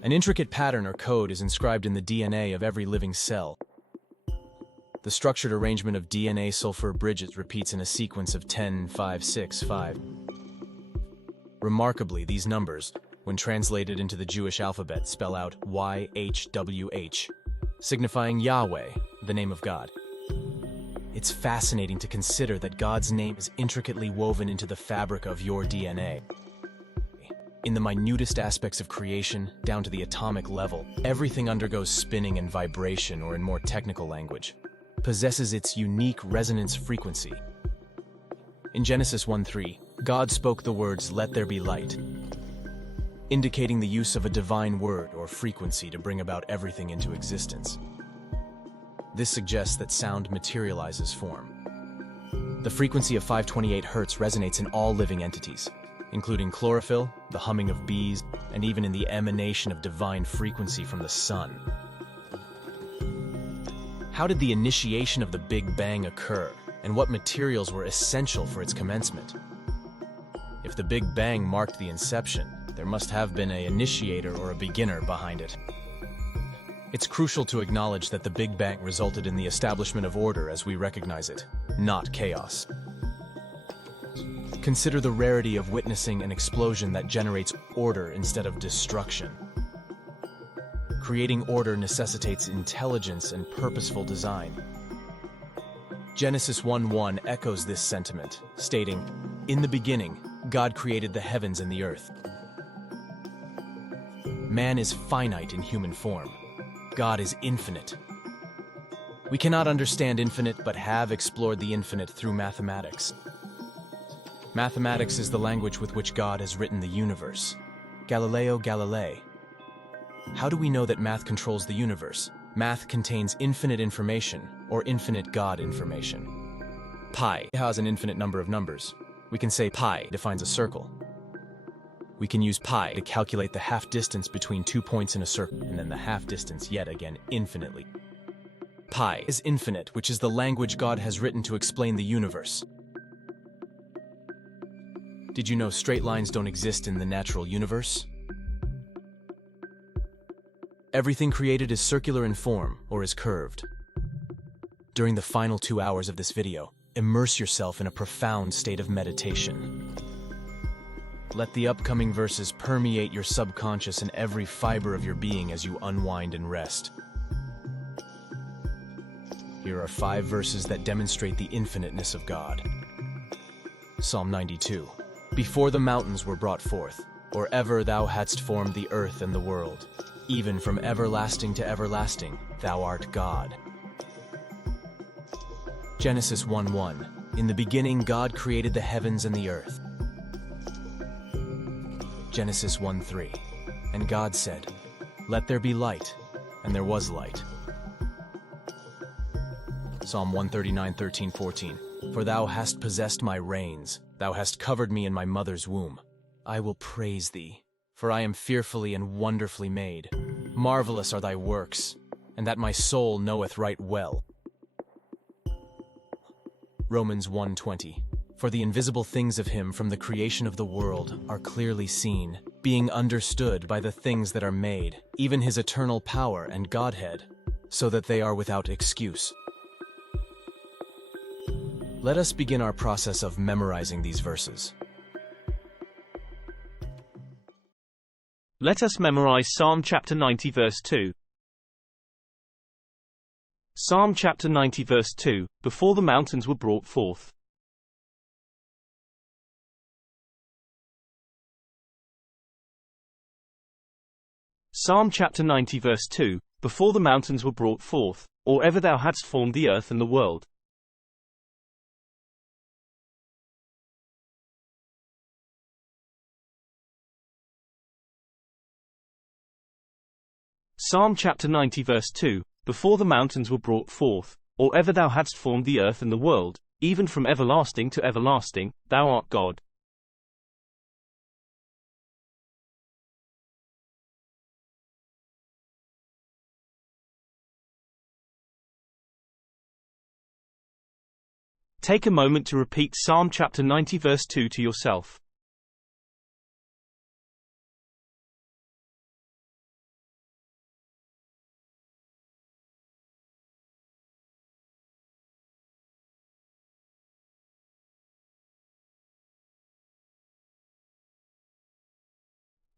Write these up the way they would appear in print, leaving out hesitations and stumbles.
An intricate pattern or code is inscribed in the DNA of every living cell. The structured arrangement of DNA sulfur bridges repeats in a sequence of 10, 5, 6, 5. Remarkably, these numbers, when translated into the Jewish alphabet, spell out YHWH, signifying Yahweh, the name of God. It's fascinating to consider that God's name is intricately woven into the fabric of your DNA. In the minutest aspects of creation, down to the atomic level, everything undergoes spinning and vibration, or in more technical language, possesses its unique resonance frequency. In Genesis 1:3, God spoke the words, "Let there be light," indicating the use of a divine word or frequency to bring about everything into existence. This suggests that sound materializes form. The frequency of 528 Hz resonates in all living entities, including chlorophyll, the humming of bees, and even in the emanation of divine frequency from the sun. How did the initiation of the Big Bang occur, and what materials were essential for its commencement? If the Big Bang marked the inception, there must have been an initiator or a beginner behind it. It's crucial to acknowledge that the Big Bang resulted in the establishment of order as we recognize it, not chaos. Consider the rarity of witnessing an explosion that generates order instead of destruction. Creating order necessitates intelligence and purposeful design. Genesis 1:1 echoes this sentiment, stating, "In the beginning, God created the heavens and the earth." Man is finite in human form. God is infinite. We cannot understand infinite but have explored the infinite through mathematics. Mathematics is the language with which God has written the universe. Galileo Galilei. How do we know that math controls the universe? Math contains infinite information, or infinite God information. Pi has an infinite number of numbers. We can say pi defines a circle. We can use pi to calculate the half distance between 2 points in a circle, and then the half distance yet again infinitely. Pi is infinite, which is the language God has written to explain the universe. Did you know straight lines don't exist in the natural universe? Everything created is circular in form, or is curved. During the final 2 hours of this video, immerse yourself in a profound state of meditation. Let the upcoming verses permeate your subconscious and every fiber of your being as you unwind and rest. Here are 5 verses that demonstrate the infiniteness of God. Psalm 92. Before the mountains were brought forth, or ever thou hadst formed the earth and the world, even from everlasting to everlasting, thou art God. Genesis 1:1. In the beginning God created the heavens and the earth. Genesis 1:3. And God said, "Let there be light," and there was light. Psalm 139:13-14. For thou hast possessed my reins, thou hast covered me in my mother's womb. I will praise thee, for I am fearfully and wonderfully made. Marvelous are thy works, and that my soul knoweth right well. Romans 1:20. For the invisible things of him from the creation of the world are clearly seen, being understood by the things that are made, even his eternal power and Godhead, so that they are without excuse. Let us begin our process of memorizing these verses. Let us memorize Psalm chapter 90 verse 2. Psalm chapter 90 verse 2, before the mountains were brought forth. Psalm chapter 90 verse 2, before the mountains were brought forth, or ever thou hadst formed the earth and the world. Psalm chapter 90 verse 2, before the mountains were brought forth, or ever thou hadst formed the earth and the world, even from everlasting to everlasting, thou art God. Take a moment to repeat Psalm chapter 90 verse 2 to yourself.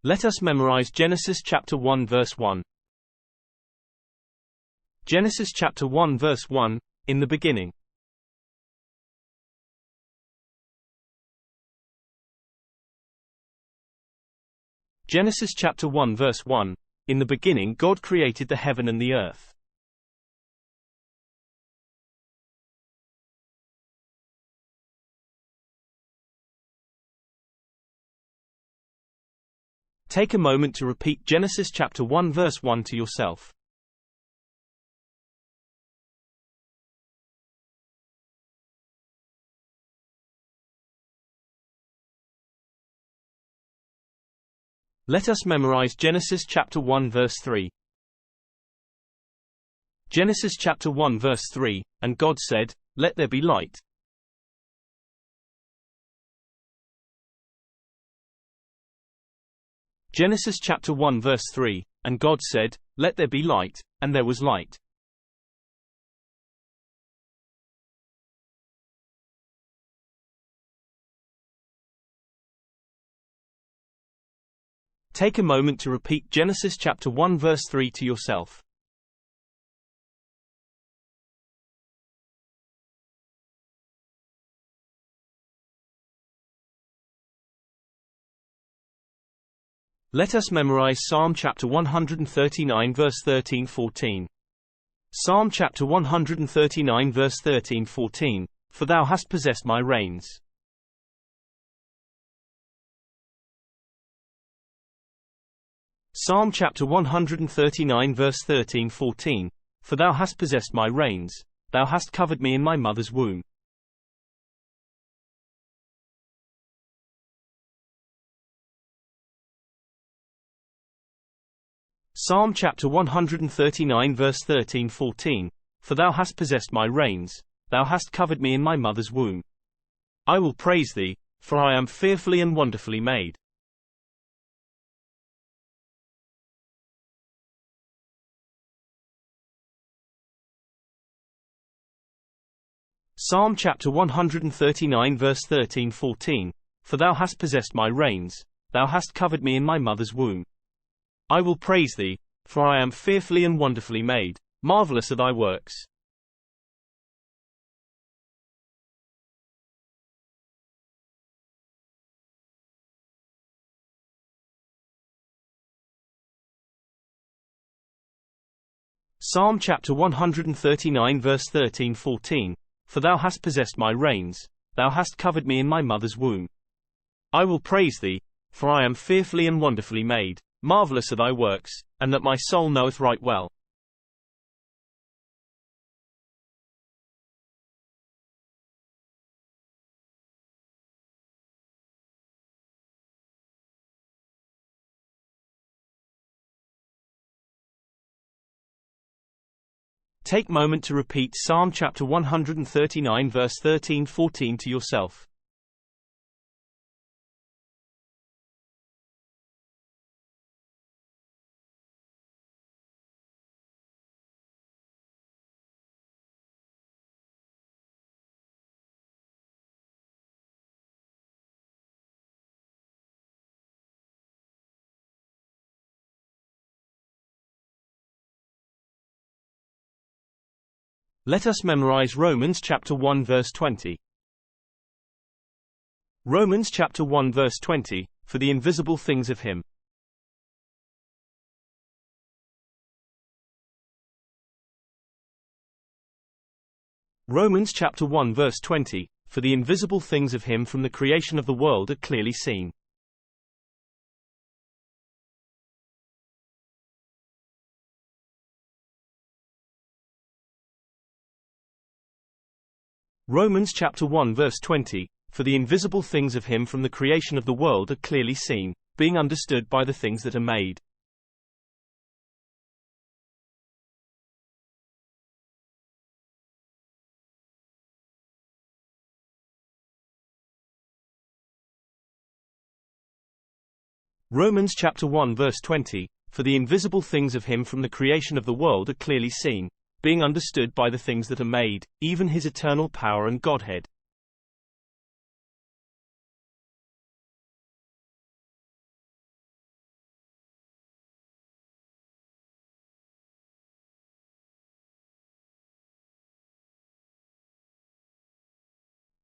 Let us memorize Genesis chapter 1 verse 1. Genesis chapter 1 verse 1, in the beginning. Genesis chapter 1 verse 1, in the beginning God created the heaven and the earth. Take a moment to repeat Genesis chapter 1 verse 1 to yourself. Let us memorize Genesis chapter 1 verse 3. Genesis chapter 1 verse 3, and God said, "Let there be light." Genesis chapter 1 verse 3, and God said, "Let there be light," and there was light. Take a moment to repeat Genesis chapter 1 verse 3 to yourself. Let us memorize Psalm chapter 139 verse 13-14. Psalm chapter 139 verse 13-14, for thou hast possessed my reins. Psalm chapter 139 verse 13-14, for thou hast possessed my reins, thou hast covered me in my mother's womb. Psalm chapter 139 verse 13-14, for thou hast possessed my reins, thou hast covered me in my mother's womb. I will praise thee, for I am fearfully and wonderfully made. Psalm chapter 139 verse 13-14, for thou hast possessed my reins, thou hast covered me in my mother's womb. I will praise thee, for I am fearfully and wonderfully made. Marvelous are thy works. Psalm chapter 139 verse 13-14, for thou hast possessed my reins, thou hast covered me in my mother's womb. I will praise thee, for I am fearfully and wonderfully made. Marvelous are thy works, and that my soul knoweth right well. Take a moment to repeat Psalm chapter 139 verse 13-14 to yourself. Let us memorize Romans chapter 1 verse 20. Romans chapter 1 verse 20, for the invisible things of him. Romans chapter 1 verse 20, for the invisible things of him from the creation of the world are clearly seen. Romans chapter 1 verse 20, for the invisible things of him from the creation of the world are clearly seen, being understood by the things that are made. Romans chapter 1 verse 20, for the invisible things of him from the creation of the world are clearly seen, being understood by the things that are made, even his eternal power and Godhead.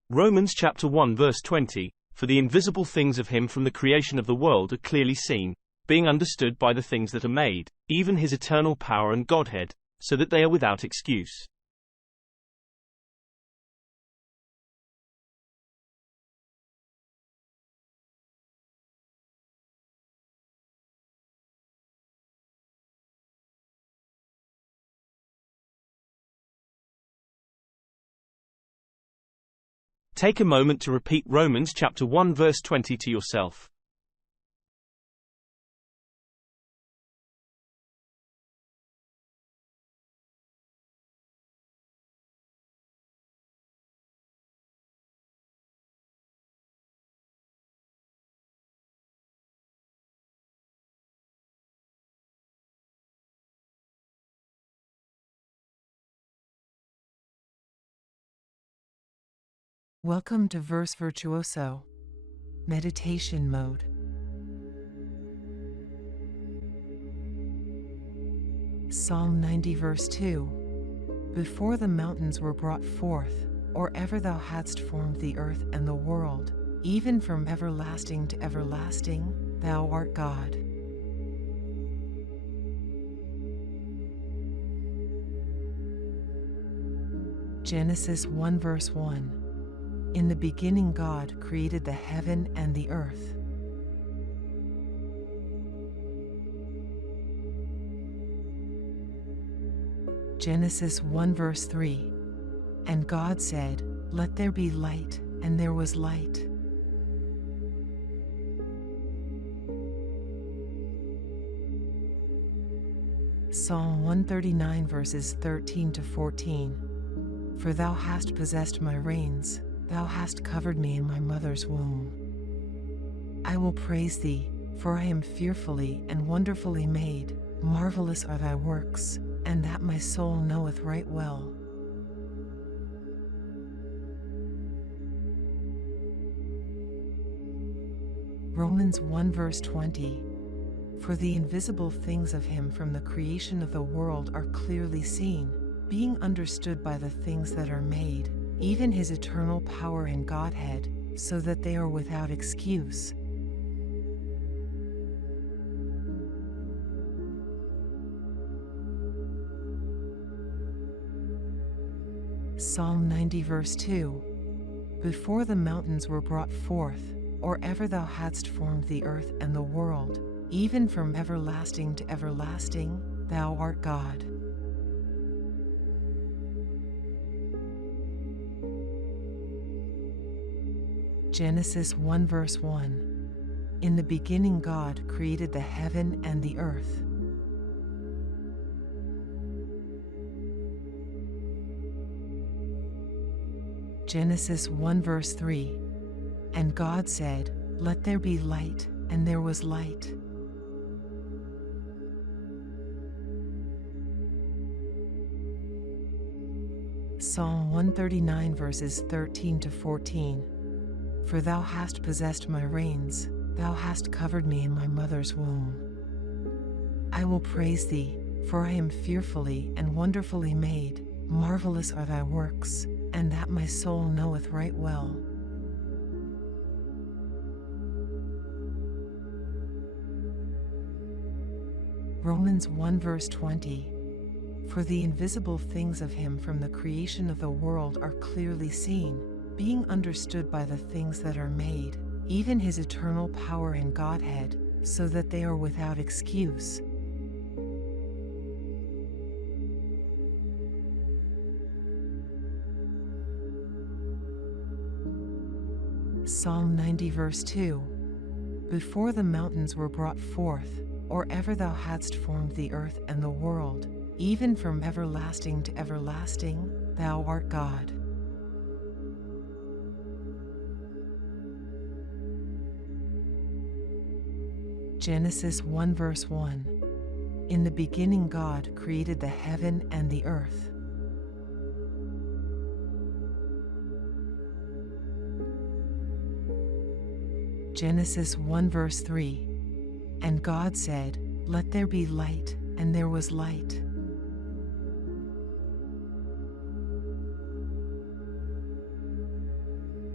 Romans chapter 1 verse 20, for the invisible things of him from the creation of the world are clearly seen, being understood by the things that are made, even his eternal power and Godhead, so that they are without excuse. Take a moment to repeat Romans chapter 1 verse 20 to yourself. Welcome to Verse Virtuoso, meditation mode. Psalm 90 verse 2. Before the mountains were brought forth, or ever thou hadst formed the earth and the world, even from everlasting to everlasting, thou art God. Genesis 1 verse 1. In the beginning God created the heaven and the earth. Genesis 1 verse 3. And God said, "Let there be light," and there was light. Psalm 139 verses 13 to 14. For thou hast possessed my reins, thou hast covered me in my mother's womb. I will praise thee, for I am fearfully and wonderfully made. Marvelous are thy works, and that my soul knoweth right well. Romans 1 verse 20. For the invisible things of him from the creation of the world are clearly seen, being understood by the things that are made, even his eternal power and Godhead, so that they are without excuse. Psalm 90 verse 2. Before the mountains were brought forth, or ever thou hadst formed the earth and the world, even from everlasting to everlasting, thou art God. Genesis 1 verse 1. In the beginning God created the heaven and the earth. Genesis 1 verse 3. And God said, "Let there be light," and there was light. Psalm 139 verses 13 to 14. For thou hast possessed my reins, thou hast covered me in my mother's womb. I will praise thee, for I am fearfully and wonderfully made. Marvelous are thy works, and that my soul knoweth right well. Romans 1 verse 20. For the invisible things of him from the creation of the world are clearly seen, being understood by the things that are made, even his eternal power and Godhead, so that they are without excuse. Psalm 90 verse 2. Before the mountains were brought forth, or ever thou hadst formed the earth and the world, even from everlasting to everlasting, thou art God. Genesis 1 verse 1. In the beginning God created the heaven and the earth. Genesis 1 verse 3. And God said, "Let there be light," and there was light.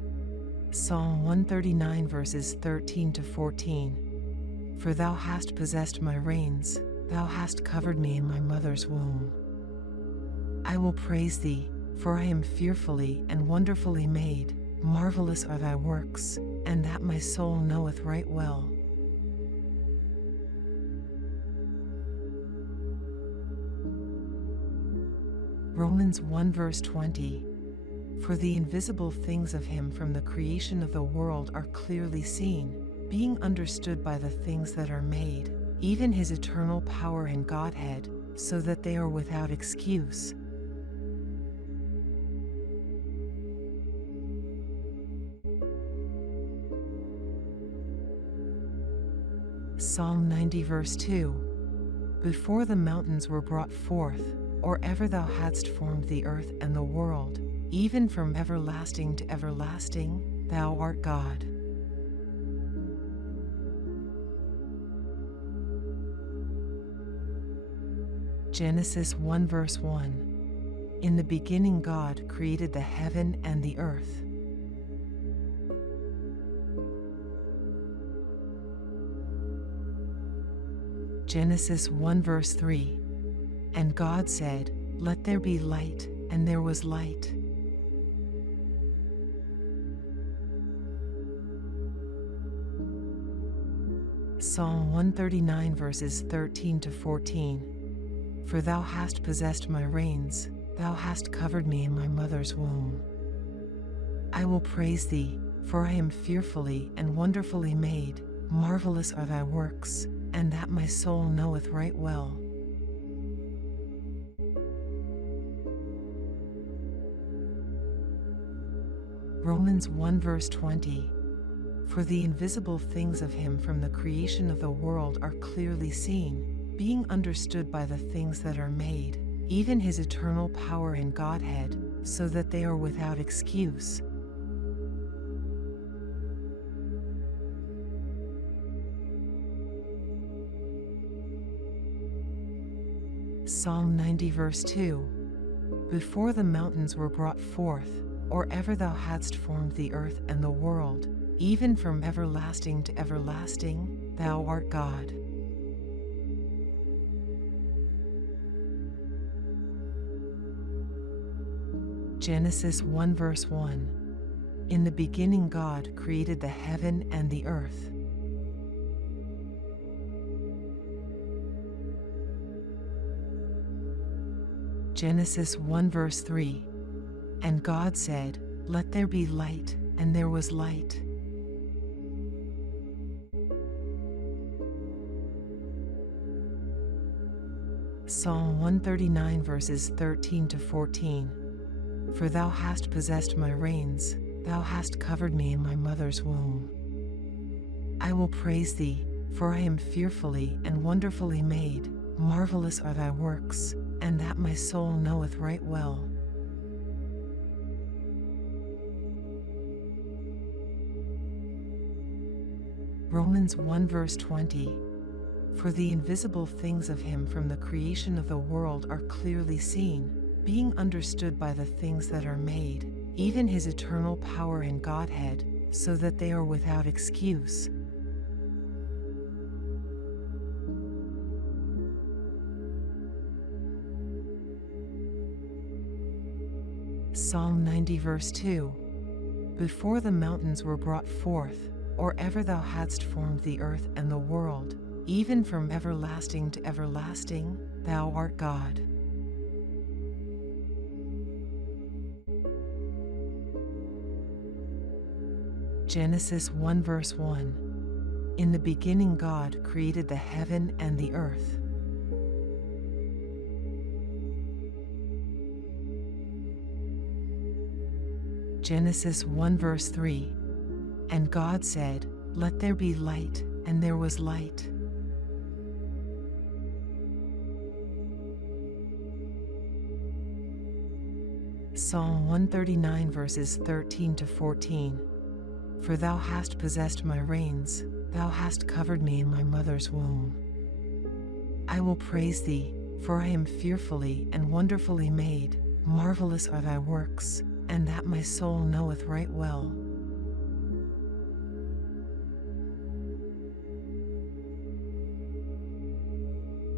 Psalm 139 verses 13 to 14. For thou hast possessed my reins, thou hast covered me in my mother's womb. I will praise thee, for I am fearfully and wonderfully made. Marvelous are thy works, and that my soul knoweth right well. Romans 1 verse 20. For the invisible things of him from the creation of the world are clearly seen, being understood by the things that are made, even his eternal power and Godhead, so that they are without excuse. Psalm 90 verse 2. Before the mountains were brought forth, or ever thou hadst formed the earth and the world, even from everlasting to everlasting, thou art God. Genesis 1 verse 1. In the beginning God created the heaven and the earth. Genesis 1 verse 3. And God said, Let there be light, and there was light. Psalm 139 verses 13 to 14. For thou hast possessed my reins, thou hast covered me in my mother's womb. I will praise thee, for I am fearfully and wonderfully made. Marvelous are thy works, and that my soul knoweth right well. Romans 1 verse 20. For the invisible things of him from the creation of the world are clearly seen, being understood by the things that are made, even his eternal power and Godhead, so that they are without excuse. Psalm 90 verse 2. Before the mountains were brought forth, or ever thou hadst formed the earth and the world, even from everlasting to everlasting, thou art God. Genesis 1 verse 1. In the beginning God created the heaven and the earth. Genesis 1 verse 3. And God said, Let there be light, and there was light. Psalm 139 verses 13 to 14. For thou hast possessed my reins, thou hast covered me in my mother's womb. I will praise thee, for I am fearfully and wonderfully made. Marvelous are thy works, and that my soul knoweth right well. Romans 1 verse 20. For the invisible things of him from the creation of the world are clearly seen, being understood by the things that are made, even his eternal power and Godhead, so that they are without excuse. Psalm 90 verse 2. Before the mountains were brought forth, or ever thou hadst formed the earth and the world, even from everlasting to everlasting, thou art God. Genesis 1 verse 1. In the beginning God created the heaven and the earth. Genesis 1 verse 3. And God said, Let there be light, and there was light. Psalm 139 verses 13 to 14. For thou hast possessed my reins, thou hast covered me in my mother's womb. I will praise thee, for I am fearfully and wonderfully made. Marvelous are thy works, and that my soul knoweth right well.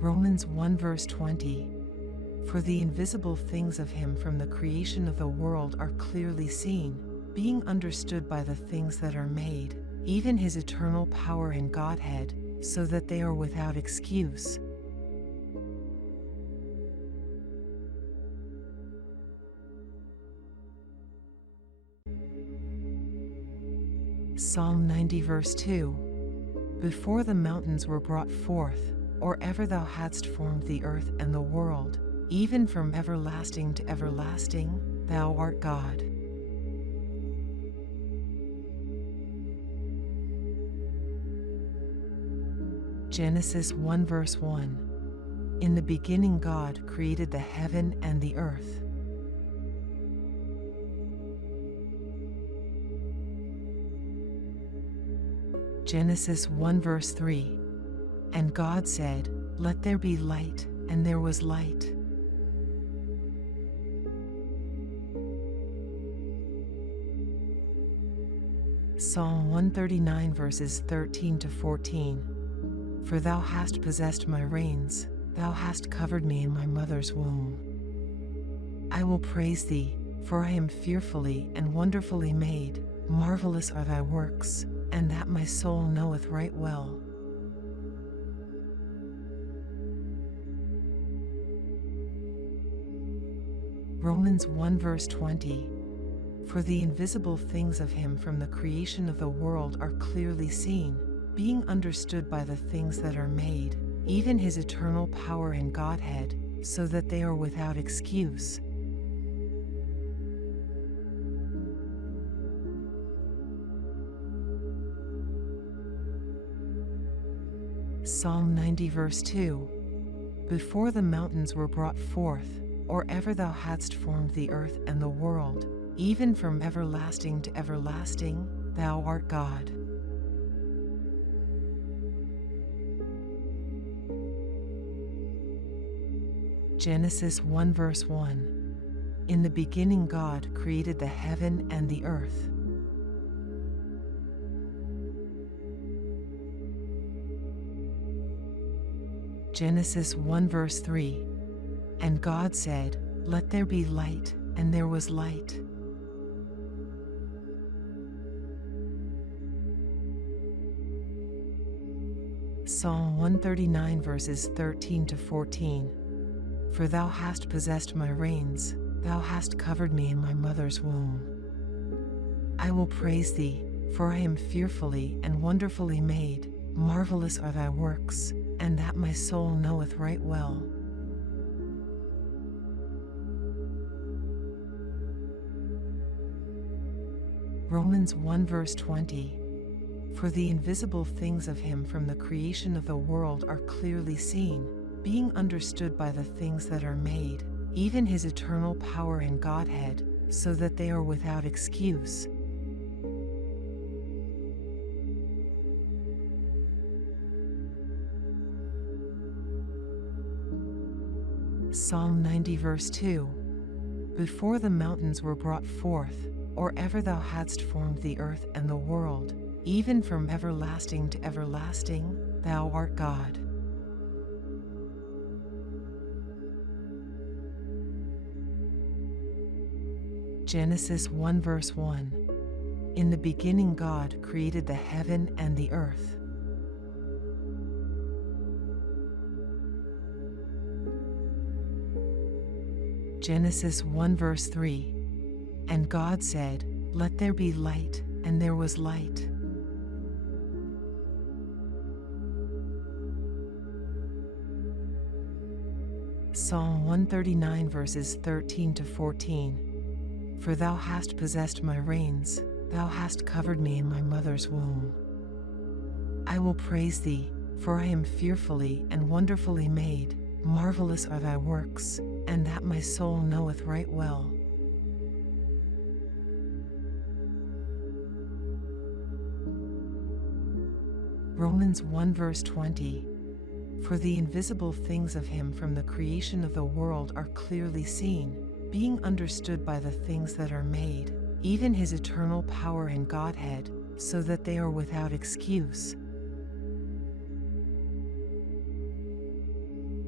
Romans 1 verse 20. For the invisible things of him from the creation of the world are clearly seen, being understood by the things that are made, even his eternal power and Godhead, so that they are without excuse. Psalm 90 verse 2. Before the mountains were brought forth, or ever thou hadst formed the earth and the world, even from everlasting to everlasting, thou art God. Genesis 1 verse 1. In the beginning God created the heaven and the earth. Genesis 1 verse 3. And God said, Let there be light, and there was light. Psalm 139 verses 13 to 14. For thou hast possessed my reins, thou hast covered me in my mother's womb. I will praise thee, for I am fearfully and wonderfully made. Marvelous are thy works, and that my soul knoweth right well. Romans 1 verse 20. For the invisible things of him from the creation of the world are clearly seen, being understood by the things that are made, even his eternal power and Godhead, so that they are without excuse. Psalm 90 verse 2. Before the mountains were brought forth, or ever thou hadst formed the earth and the world, even from everlasting to everlasting, thou art God. Genesis 1 verse 1. In the beginning God created the heaven and the earth. Genesis 1 verse 3. And God said, Let there be light, and there was light. Psalm 139 verses 13 to 14. For thou hast possessed my reins, thou hast covered me in my mother's womb. I will praise thee, for I am fearfully and wonderfully made. Marvelous are thy works, and that my soul knoweth right well. Romans 1 verse 20. For the invisible things of him from the creation of the world are clearly seen, being understood by the things that are made, even his eternal power and Godhead, so that they are without excuse. Psalm 90 verse 2. Before the mountains were brought forth, or ever thou hadst formed the earth and the world, even from everlasting to everlasting, thou art God. Genesis 1 verse 1. In the beginning God created the heaven and the earth. Genesis 1 verse 3. And God said, Let there be light, and there was light. Psalm 139 verses 13 to 14. For thou hast possessed my reins, thou hast covered me in my mother's womb. I will praise thee, for I am fearfully and wonderfully made. Marvelous are thy works, and that my soul knoweth right well. Romans 1 verse 20. For the invisible things of him from the creation of the world are clearly seen, being understood by the things that are made, even his eternal power and Godhead, so that they are without excuse.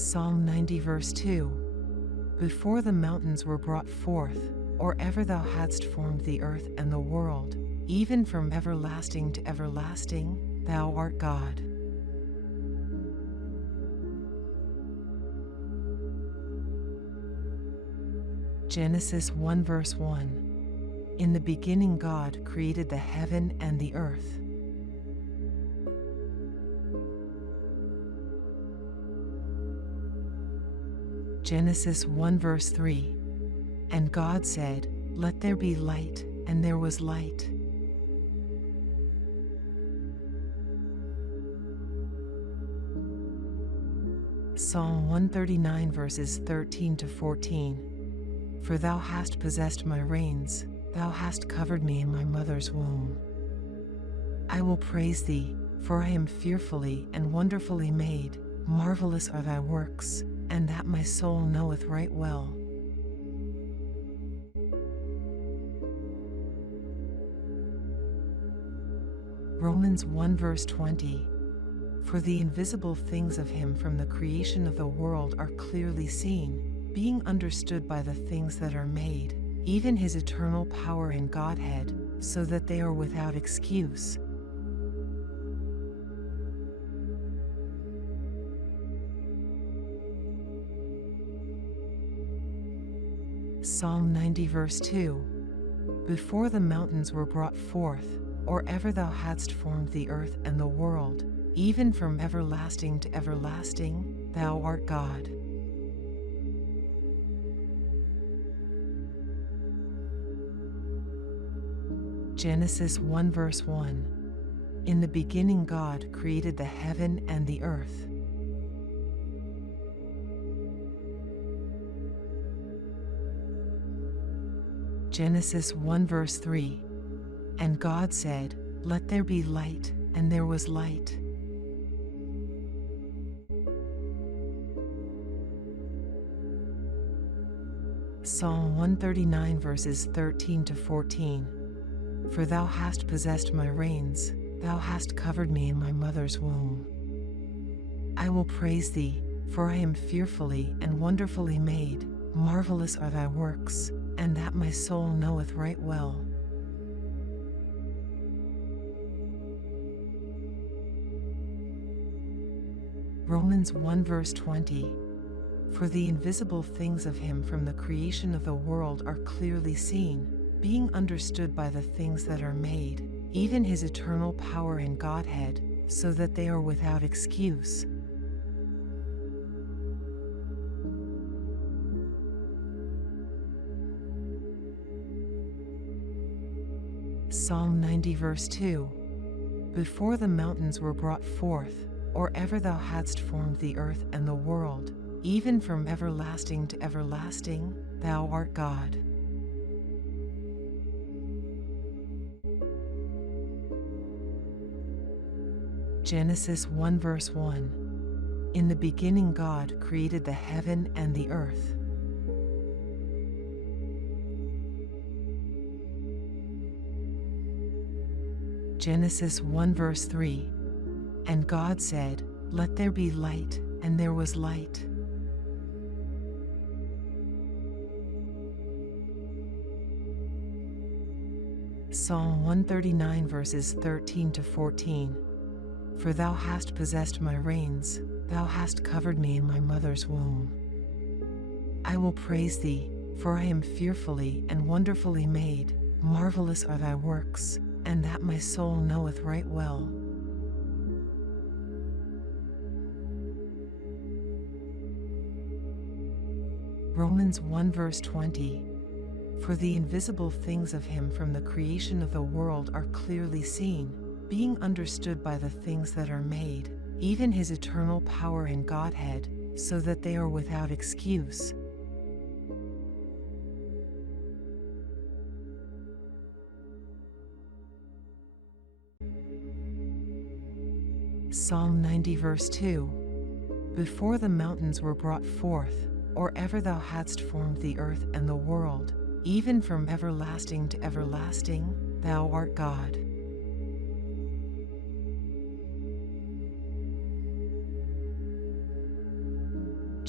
Psalm 90 verse 2. Before the mountains were brought forth, or ever thou hadst formed the earth and the world, even from everlasting to everlasting, thou art God. Genesis 1 verse 1. In the beginning God created the heaven and the earth. Genesis 1 verse 3. And God said, "Let there be light," and there was light. Psalm 139 verses 13 to 14. For thou hast possessed my reins, thou hast covered me in my mother's womb. I will praise thee, for I am fearfully and wonderfully made. Marvelous are thy works, and that my soul knoweth right well. Romans 1 verse 20. For the invisible things of him from the creation of the world are clearly seen, being understood by the things that are made, even his eternal power and Godhead, so that they are without excuse. Psalm 90 verse 2. Before the mountains were brought forth, or ever thou hadst formed the earth and the world, even from everlasting to everlasting, thou art God. Genesis 1 verse 1. In the beginning God created the heaven and the earth. Genesis 1 verse 3. And God said, "Let there be light," and there was light. Psalm 139 verses 13 to 14. For thou hast possessed my reins, thou hast covered me in my mother's womb. I will praise thee, for I am fearfully and wonderfully made. Marvelous are thy works, and that my soul knoweth right well. Romans 1 verse 20. For the invisible things of him from the creation of the world are clearly seen, being understood by the things that are made, even his eternal power and Godhead, so that they are without excuse. Psalm 90 verse 2. Before the mountains were brought forth, or ever thou hadst formed the earth and the world, even from everlasting to everlasting, thou art God. Genesis 1 verse 1. In the beginning God created the heaven and the earth. Genesis 1 verse 3. And God said, "Let there be light," and there was light. Psalm 139 verses 13 to 14. For thou hast possessed my reins, thou hast covered me in my mother's womb. I will praise thee, for I am fearfully and wonderfully made. Marvelous are thy works, and that my soul knoweth right well. Romans 1 verse 20. For the invisible things of him from the creation of the world are clearly seen, being understood by the things that are made, even his eternal power and Godhead, so that they are without excuse. Psalm 90 verse 2. Before the mountains were brought forth, or ever thou hadst formed the earth and the world, even from everlasting to everlasting, thou art God.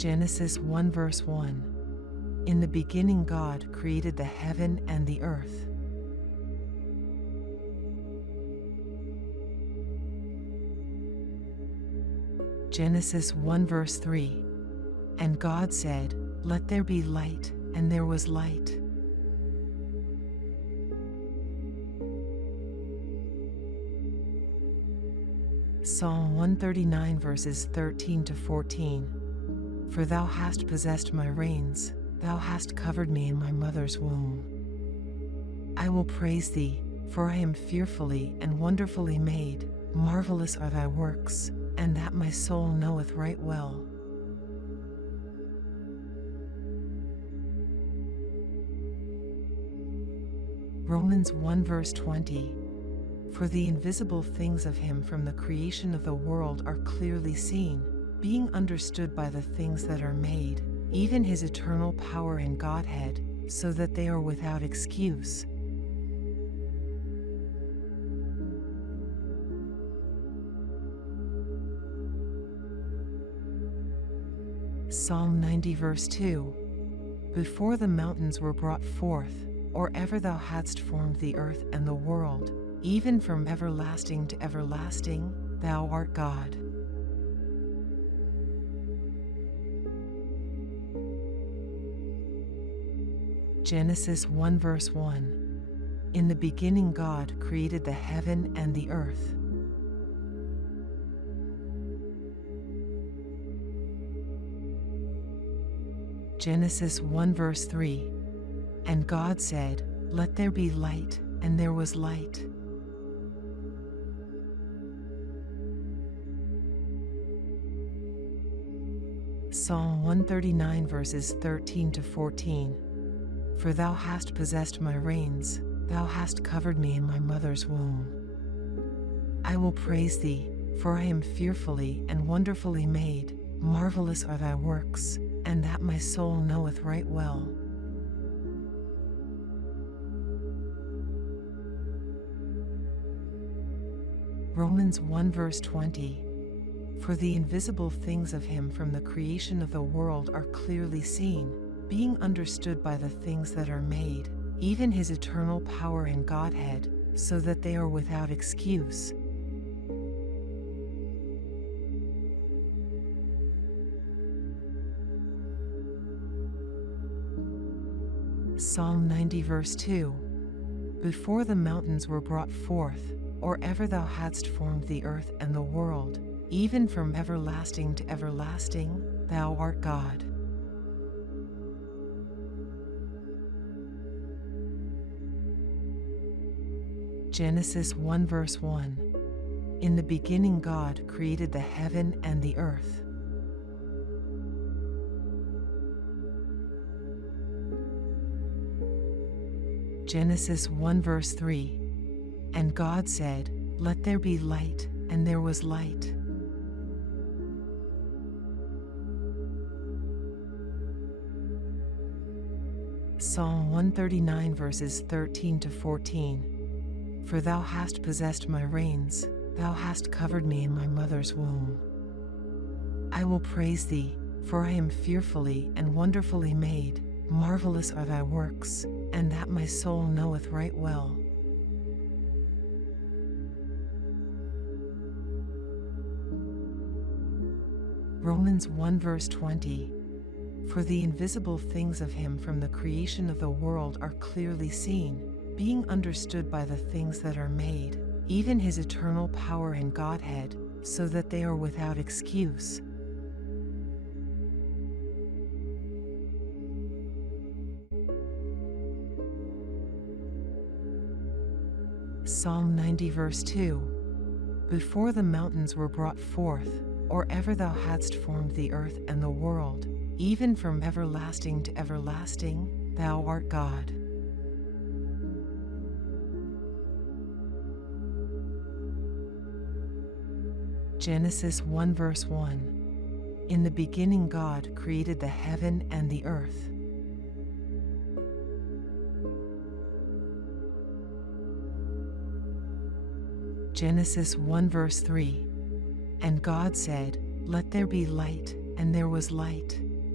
Genesis 1 verse 1. In the beginning God created the heaven and the earth. Genesis 1 verse 3. And God said, "Let there be light," and there was light. Psalm 139 verses 13 to 14. For thou hast possessed my reins, thou hast covered me in my mother's womb. I will praise thee, for I am fearfully and wonderfully made. Marvelous are thy works, and that my soul knoweth right well. Romans 1 verse 20. For the invisible things of him from the creation of the world are clearly seen, being understood by the things that are made, even his eternal power and Godhead, so that they are without excuse. Psalm 90 verse 2. Before the mountains were brought forth, or ever thou hadst formed the earth and the world, even from everlasting to everlasting, thou art God. Genesis 1 verse 1. In the beginning God created the heaven and the earth. Genesis 1 verse 3. And God said, "Let there be light," and there was light. Psalm 139 verses 13 to 14. For thou hast possessed my reins, thou hast covered me in my mother's womb. I will praise thee, for I am fearfully and wonderfully made. Marvelous are thy works, and that my soul knoweth right well. Romans 1 verse 20. For the invisible things of him from the creation of the world are clearly seen, being understood by the things that are made, even his eternal power and Godhead, so that they are without excuse. Psalm 90 verse 2. Before the mountains were brought forth, or ever thou hadst formed the earth and the world, even from everlasting to everlasting, thou art God. Genesis 1 verse 1. In the beginning God created the heaven and the earth. Genesis 1 verse 3. And God said, "Let there be light," and there was light. Psalm 139 verses 13 to 14. For thou hast possessed my reins, thou hast covered me in my mother's womb. I will praise thee, for I am fearfully and wonderfully made. Marvelous are thy works, and that my soul knoweth right well. Romans 1 verse 20. For the invisible things of him from the creation of the world are clearly seen, being understood by the things that are made, even his eternal power and Godhead, so that they are without excuse. Psalm 90 verse 2. Before the mountains were brought forth, or ever thou hadst formed the earth and the world, even from everlasting to everlasting, thou art God. Genesis 1 verse 1. In the beginning God created the heaven and the earth. Genesis 1 verse 3. And God said, "Let there be light," and there was light.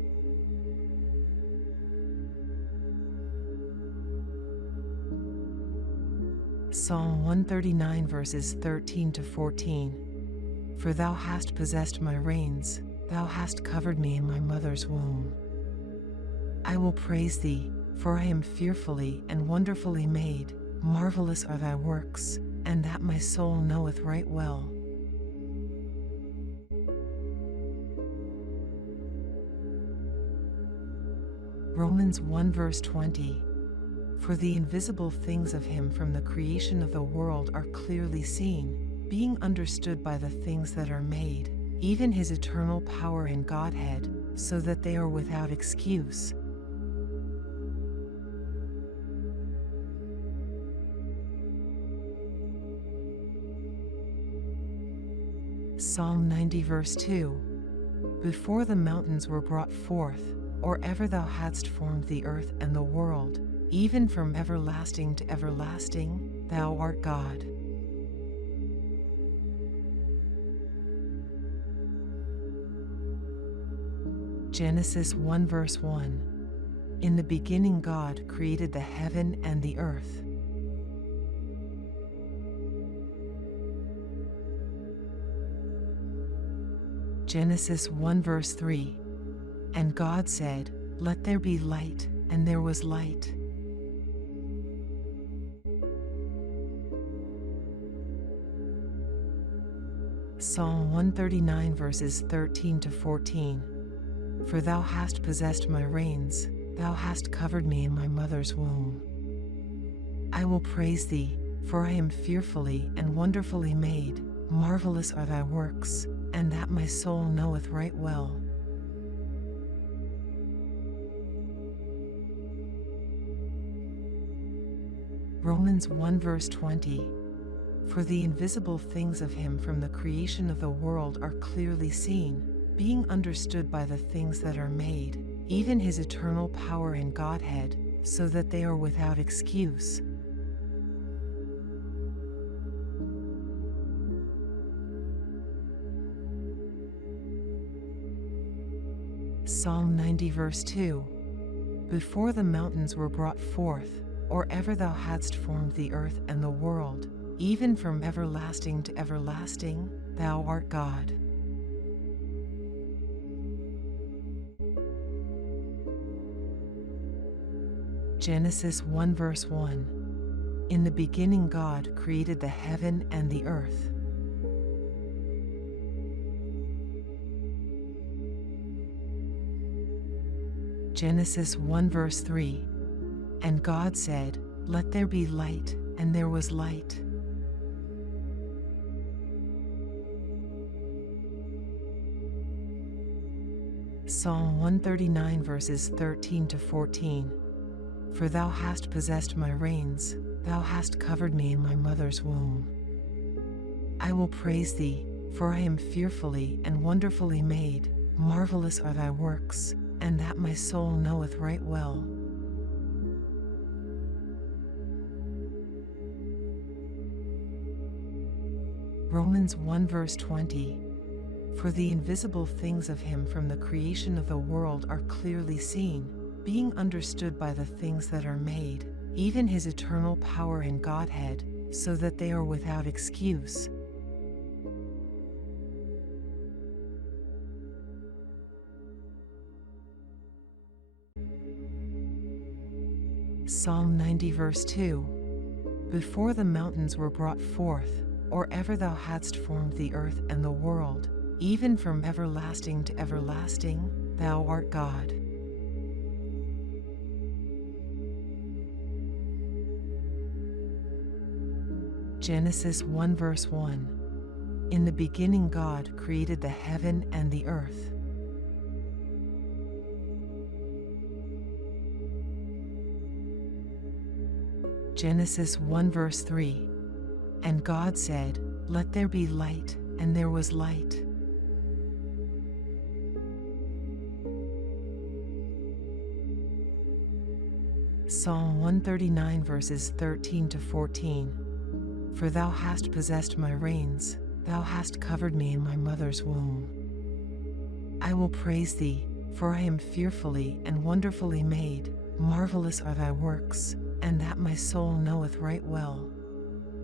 Psalm 139 verses 13 to 14. For thou hast possessed my reins, thou hast covered me in my mother's womb. I will praise thee, for I am fearfully and wonderfully made. Marvelous are thy works, and that my soul knoweth right well. Romans 1 verse 20. For the invisible things of him from the creation of the world are clearly seen, being understood by the things that are made, even his eternal power and Godhead, so that they are without excuse. Psalm 90 verse 2. Before the mountains were brought forth, or ever thou hadst formed the earth and the world, even from everlasting to everlasting, thou art God. Genesis 1 verse 1. In the beginning God created the heaven and the earth. Genesis 1 verse 3. And God said, Let there be light, and there was light. Psalm 139 verses 13 to 14. For thou hast possessed my reins, thou hast covered me in my mother's womb. I will praise thee, for I am fearfully and wonderfully made. Marvelous are thy works, and that my soul knoweth right well. Romans 1 verse 20. For the invisible things of him from the creation of the world are clearly seen, being understood by the things that are made, even his eternal power and Godhead, so that they are without excuse. Psalm 90 verse 2. Before the mountains were brought forth, or ever thou hadst formed the earth and the world, even from everlasting to everlasting, thou art God. Genesis 1 verse 1. In the beginning God created the heaven and the earth. Genesis 1 verse 3. And God said, Let there be light, and there was light. Psalm 139 verses 13 to 14. For thou hast possessed my reins, thou hast covered me in my mother's womb. I will praise thee, for I am fearfully and wonderfully made. Marvelous are thy works, and that my soul knoweth right well. Romans 1 verse 20. For the invisible things of him from the creation of the world are clearly seen, being understood by the things that are made, even his eternal power and Godhead, so that they are without excuse. Psalm 90 verse 2. Before the mountains were brought forth, or ever thou hadst formed the earth and the world, even from everlasting to everlasting, thou art God. Genesis 1 verse 1. In the beginning God created the heaven and the earth. Genesis 1 verse 3. And God said, Let there be light, and there was light. Psalm 139 verses 13 to 14. For thou hast possessed my reins, thou hast covered me in my mother's womb. I will praise thee, for I am fearfully and wonderfully made. Marvelous are thy works, and that my soul knoweth right well.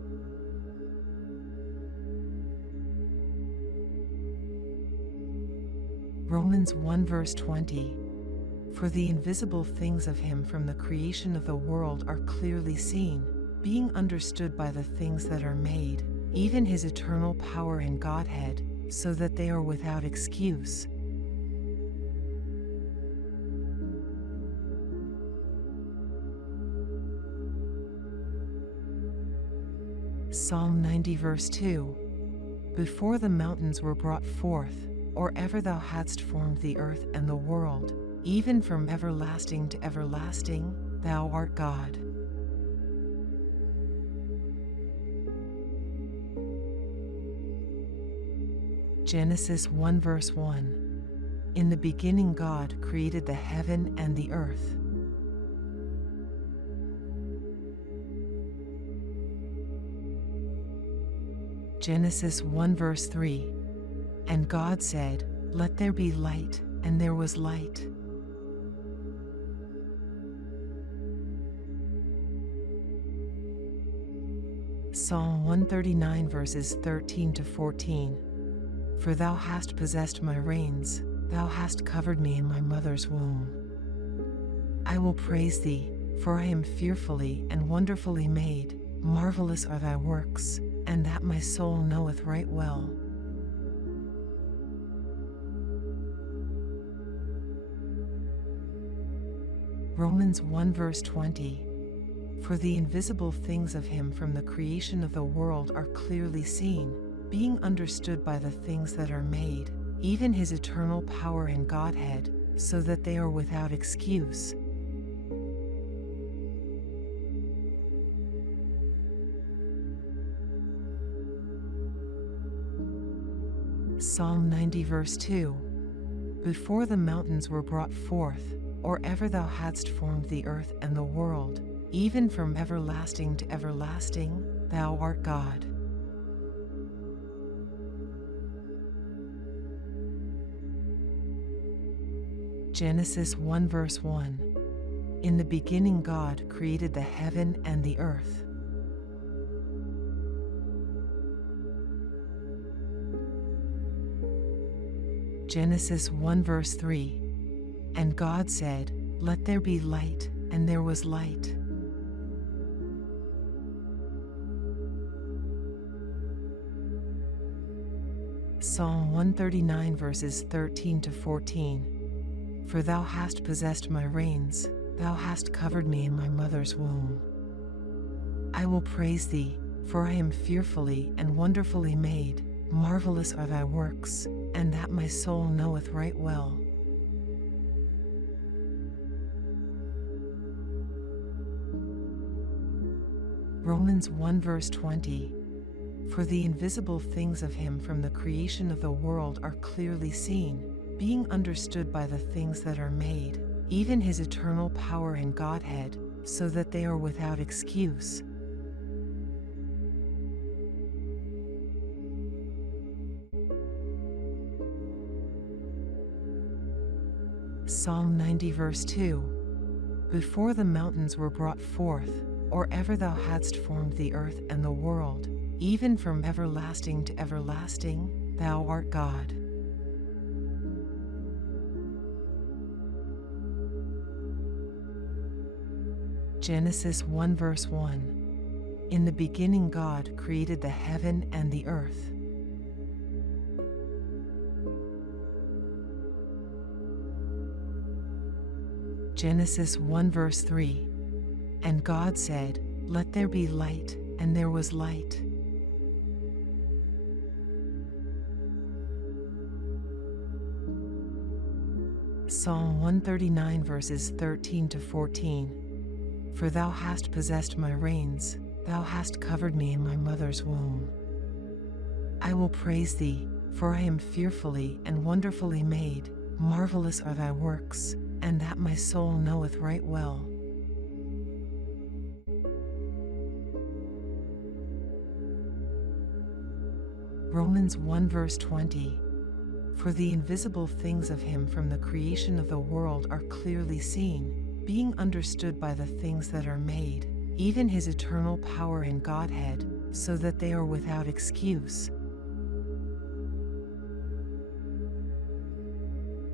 Romans 1 verse 20. For the invisible things of him from the creation of the world are clearly seen, being understood by the things that are made, even his eternal power and Godhead, so that they are without excuse. Psalm 90 verse 2. Before the mountains were brought forth, or ever thou hadst formed the earth and the world, even from everlasting to everlasting, thou art God. Genesis 1 verse 1. In the beginning God created the heaven and the earth. Genesis 1 verse 3. And God said, Let there be light, and there was light. Psalm 139 verses 13 to 14. For thou hast possessed my reins, thou hast covered me in my mother's womb. I will praise thee, for I am fearfully and wonderfully made. Marvelous are thy works, and that my soul knoweth right well. Romans 1 verse 20. For the invisible things of him from the creation of the world are clearly seen, being understood by the things that are made, even his eternal power and Godhead, so that they are without excuse. Psalm 90 verse 2. Before the mountains were brought forth, or ever thou hadst formed the earth and the world, even from everlasting to everlasting, thou art God. Genesis 1 verse 1. In the beginning God created the heaven and the earth. Genesis 1 verse 3. And God said, Let there be light, and there was light. Psalm 139 verses 13 to 14. For thou hast possessed my reins, thou hast covered me in my mother's womb. I will praise thee, for I am fearfully and wonderfully made. Marvelous are thy works, and that my soul knoweth right well. Romans 1 verse 20. For the invisible things of him from the creation of the world are clearly seen, being understood by the things that are made, even his eternal power and Godhead, so that they are without excuse. Psalm 90 verse 2. Before the mountains were brought forth, or ever thou hadst formed the earth and the world, even from everlasting to everlasting, thou art God. Genesis 1 verse 1. In the beginning God created the heaven and the earth. Genesis 1 verse 3. And God said, Let there be light, and there was light. Psalm 139 verses 13 to 14. For thou hast possessed my reins, thou hast covered me in my mother's womb. I will praise thee, for I am fearfully and wonderfully made. Marvelous are thy works, and that my soul knoweth right well. Romans 1 verse 20. For the invisible things of him from the creation of the world are clearly seen, being understood by the things that are made, even his eternal power and Godhead, so that they are without excuse.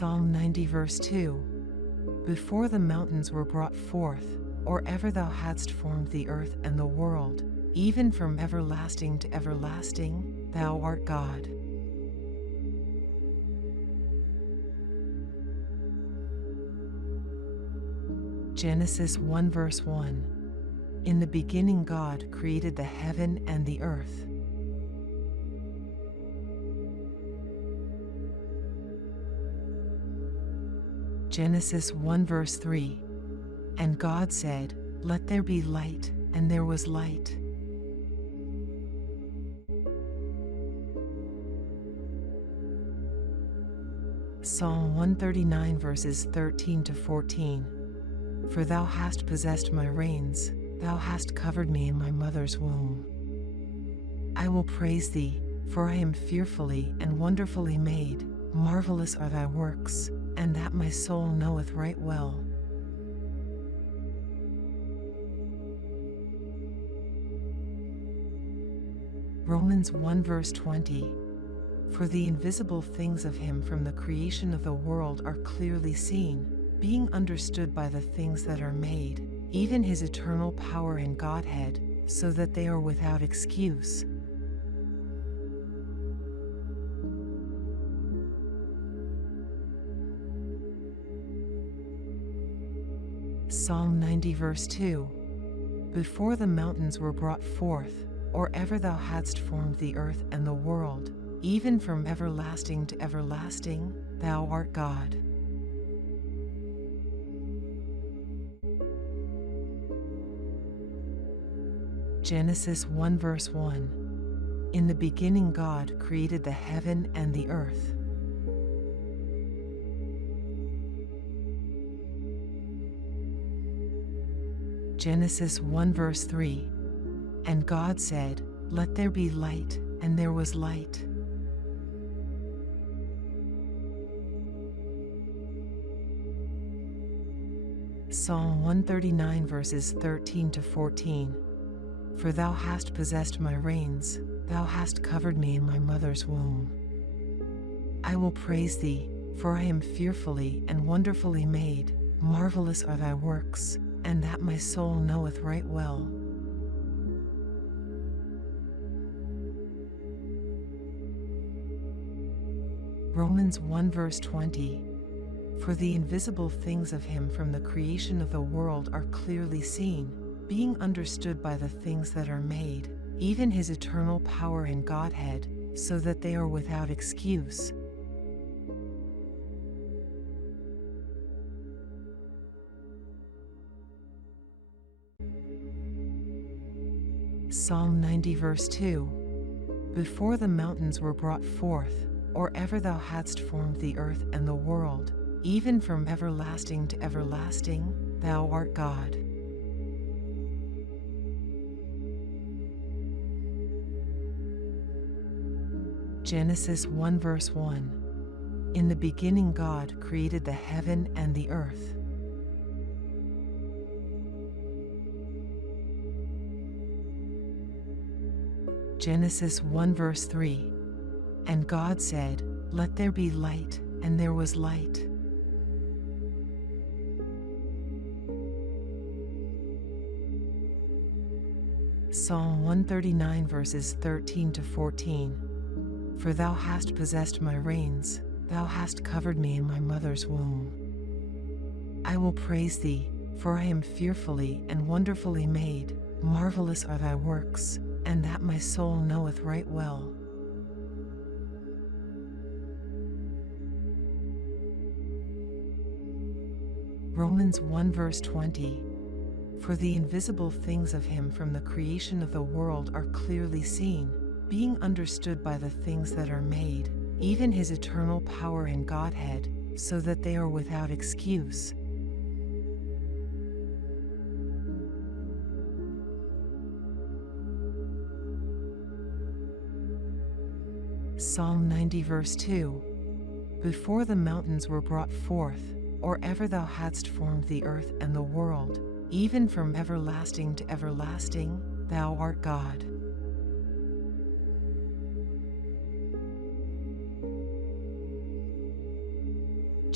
Psalm 90 verse 2. Before the mountains were brought forth, or ever thou hadst formed the earth and the world, even from everlasting to everlasting, thou art God. Genesis 1 verse 1. In the beginning God created the heaven and the earth. Genesis 1 verse 3. And God said, "Let there be light," and there was light. Psalm 139 verses 13 to 14. For thou hast possessed my reins, thou hast covered me in my mother's womb. I will praise thee, for I am fearfully and wonderfully made. Marvelous are thy works, and that my soul knoweth right well. Romans 1 verse 20. For the invisible things of him from the creation of the world are clearly seen, being understood by the things that are made, even his eternal power and Godhead, so that they are without excuse. Psalm 90 verse 2. Before the mountains were brought forth, or ever thou hadst formed the earth and the world, even from everlasting to everlasting, thou art God. Genesis 1 verse 1. In the beginning God created the heaven and the earth. Genesis 1 verse 3. And God said, "Let there be light," and there was light. Psalm 139 verses 13 to 14. For thou hast possessed my reins, thou hast covered me in my mother's womb. I will praise thee, for I am fearfully and wonderfully made. Marvelous are thy works, and that my soul knoweth right well. Romans 1 verse 20. For the invisible things of him from the creation of the world are clearly seen, being understood by the things that are made, even his eternal power and Godhead, so that they are without excuse. Psalm 90 verse 2. Before the mountains were brought forth, or ever thou hadst formed the earth and the world, even from everlasting to everlasting, thou art God. Genesis 1 verse 1. In the beginning God created the heaven and the earth. Genesis 1 verse 3. And God said, "Let there be light," and there was light. Psalm 139 verses 13 to 14. For thou hast possessed my reins, thou hast covered me in my mother's womb. I will praise thee, for I am fearfully and wonderfully made. Marvelous are thy works, and that my soul knoweth right well. Romans 1 verse 20. For the invisible things of him from the creation of the world are clearly seen, being understood by the things that are made, even his eternal power and Godhead, so that they are without excuse. Psalm 90 verse 2. Before the mountains were brought forth, or ever thou hadst formed the earth and the world, even from everlasting to everlasting, thou art God.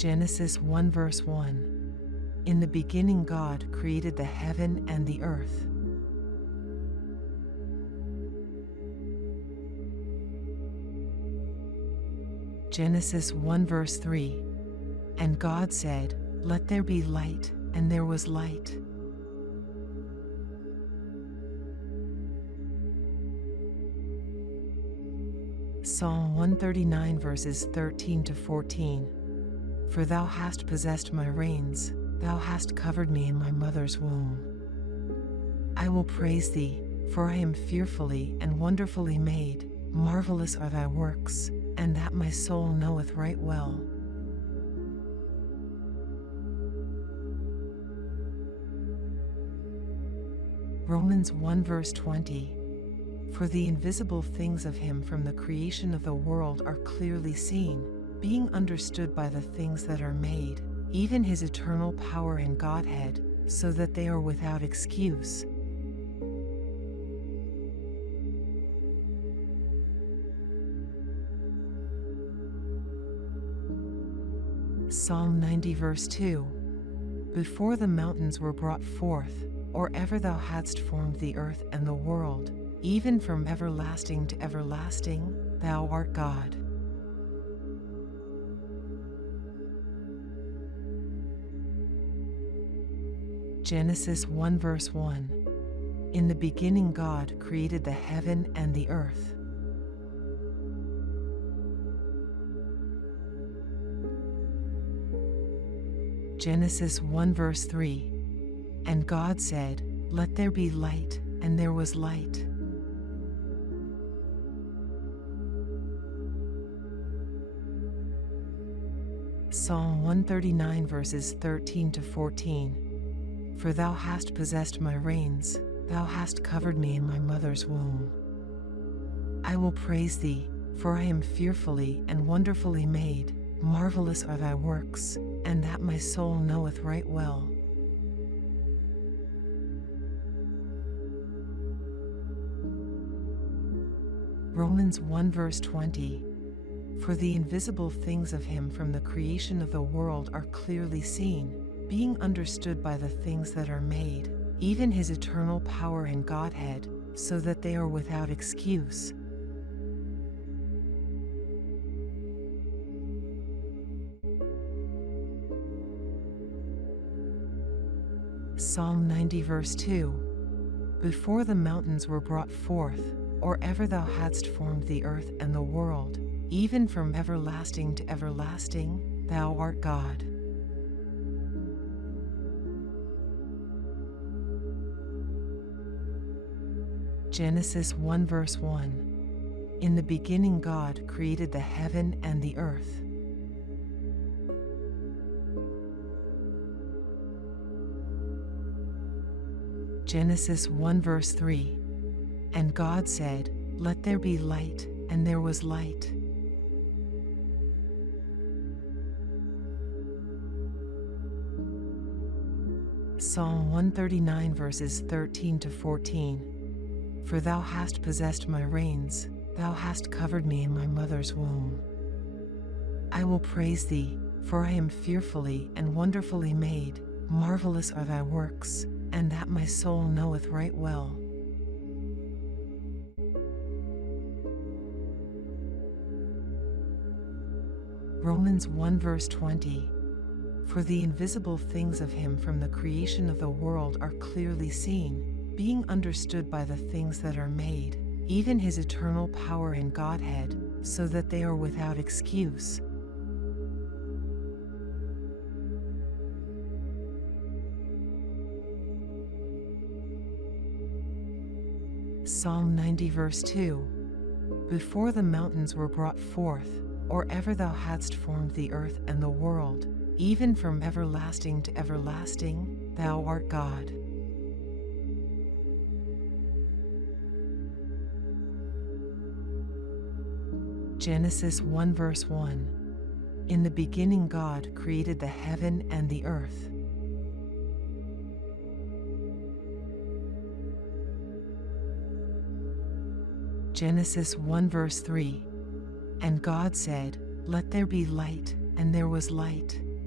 Genesis 1 verse 1. In the beginning God created the heaven and the earth. Genesis 1 verse 3. And God said, "Let there be light," and there was light. Psalm 139 verses 13 to 14. For thou hast possessed my reins, thou hast covered me in my mother's womb. I will praise thee, for I am fearfully and wonderfully made. Marvelous are thy works, and that my soul knoweth right well. Romans 1 verse 20. For the invisible things of him from the creation of the world are clearly seen, being understood by the things that are made, even his eternal power and Godhead, so that they are without excuse. Psalm 90 verse 2. Before the mountains were brought forth, or ever thou hadst formed the earth and the world, even from everlasting to everlasting, thou art God. Genesis 1 verse 1. In the beginning God created the heaven and the earth. Genesis 1 verse 3. And God said, "Let there be light," and there was light. Psalm 139 verses 13 to 14. For thou hast possessed my reins, thou hast covered me in my mother's womb. I will praise thee, for I am fearfully and wonderfully made. Marvelous are thy works, and that my soul knoweth right well. Romans 1 verse 20. For the invisible things of him from the creation of the world are clearly seen, being understood by the things that are made, even his eternal power and Godhead, so that they are without excuse. Psalm 90 verse 2. Before the mountains were brought forth, or ever thou hadst formed the earth and the world, even from everlasting to everlasting, thou art God. Genesis 1 verse 1. In the beginning God created the heaven and the earth. Genesis 1 verse 3. And God said, "Let there be light," and there was light. Psalm 139 verses 13 to 14. For thou hast possessed my reins, thou hast covered me in my mother's womb. I will praise thee, for I am fearfully and wonderfully made. Marvelous are thy works, and that my soul knoweth right well. Romans 1 verse 20. For the invisible things of him from the creation of the world are clearly seen, being understood by the things that are made, even his eternal power and Godhead, so that they are without excuse. Psalm 90 verse 2. Before the mountains were brought forth, or ever thou hadst formed the earth and the world, even from everlasting to everlasting, thou art God. Genesis 1 verse 1. In the beginning God created the heaven and the earth. Genesis 1 verse 3. And God said, "Let there be light," and there was light.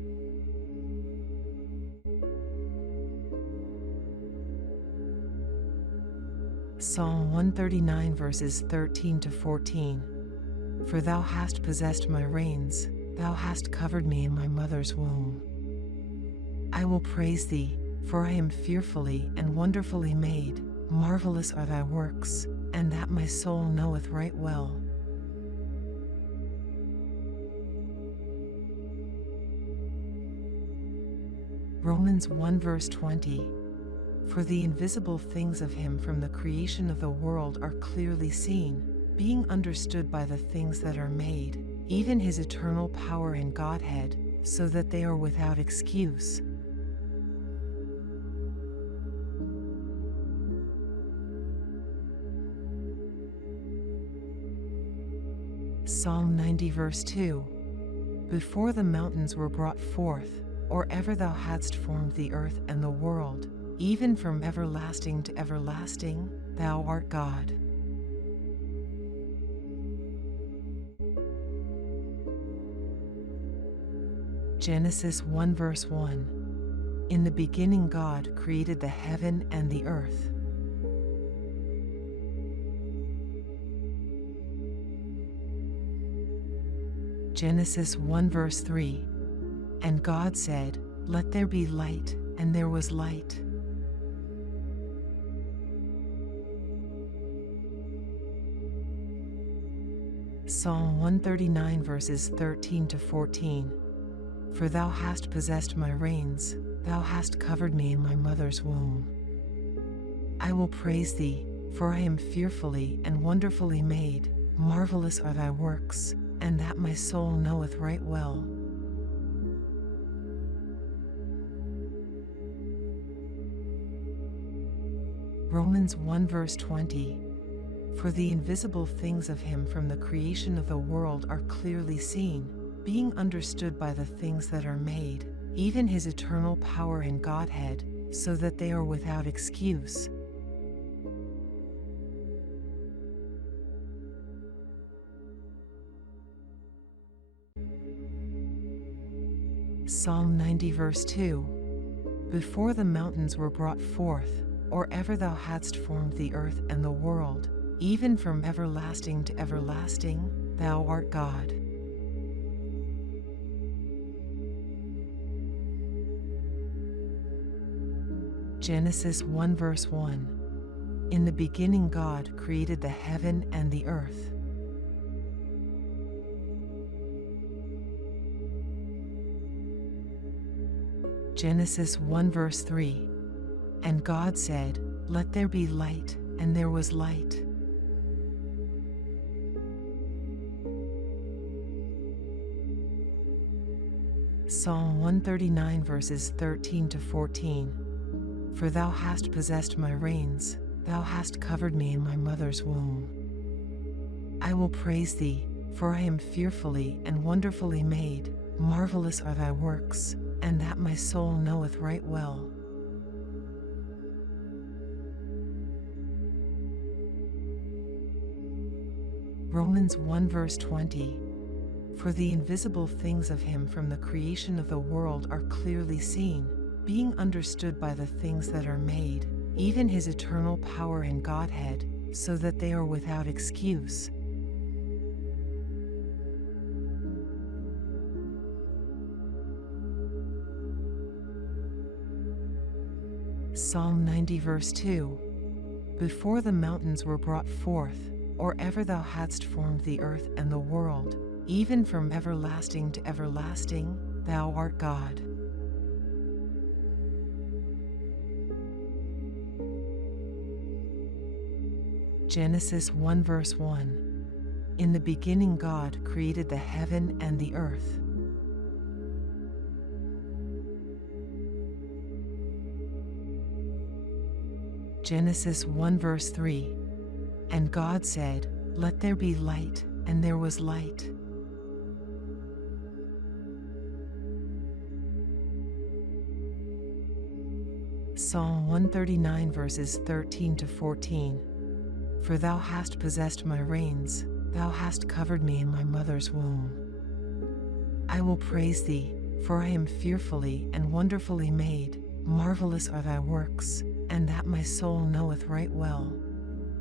Psalm 139 verses 13 to 14. For thou hast possessed my reins, thou hast covered me in my mother's womb. I will praise thee, for I am fearfully and wonderfully made. Marvelous are thy works, and that my soul knoweth right well. Romans 1 verse 20. For the invisible things of him from the creation of the world are clearly seen, being understood by the things that are made, even his eternal power and Godhead, so that they are without excuse. Psalm 90 verse 2. Before the mountains were brought forth, or ever thou hadst formed the earth and the world, even from everlasting to everlasting, thou art God. Genesis 1 verse 1. In the beginning God created the heaven and the earth. Genesis 1 verse 3. And God said, Let there be light, and there was light. Psalm 139 verses 13 to 14. For thou hast possessed my reins, thou hast covered me in my mother's womb. I will praise thee, for I am fearfully and wonderfully made. Marvelous are thy works, and that my soul knoweth right well. Romans 1 verse 20. For the invisible things of him from the creation of the world are clearly seen, being understood by the things that are made, even his eternal power and Godhead, so that they are without excuse. Psalm 90 verse 2. Before the mountains were brought forth, or ever thou hadst formed the earth and the world, even from everlasting to everlasting, thou art God. Genesis 1 verse 1. In the beginning God created the heaven and the earth. Genesis 1 verse 3. And God said, Let there be light, and there was light. Psalm 139 verses 13 to 14. For thou hast possessed my reins, thou hast covered me in my mother's womb. I will praise thee, for I am fearfully and wonderfully made. Marvelous are thy works, and that my soul knoweth right well. Romans 1 verse 20. For the invisible things of him from the creation of the world are clearly seen, being understood by the things that are made, even his eternal power and Godhead, so that they are without excuse. Psalm 90 verse 2. Before the mountains were brought forth, or ever thou hadst formed the earth and the world, even from everlasting to everlasting, thou art God. Genesis 1 verse 1. In the beginning God created the heaven and the earth. Genesis 1 verse 3. And God said, Let there be light, and there was light. Psalm 139 verses 13 to 14. For thou hast possessed my reins, thou hast covered me in my mother's womb. I will praise thee, for I am fearfully and wonderfully made. Marvelous are thy works, and that my soul knoweth right well.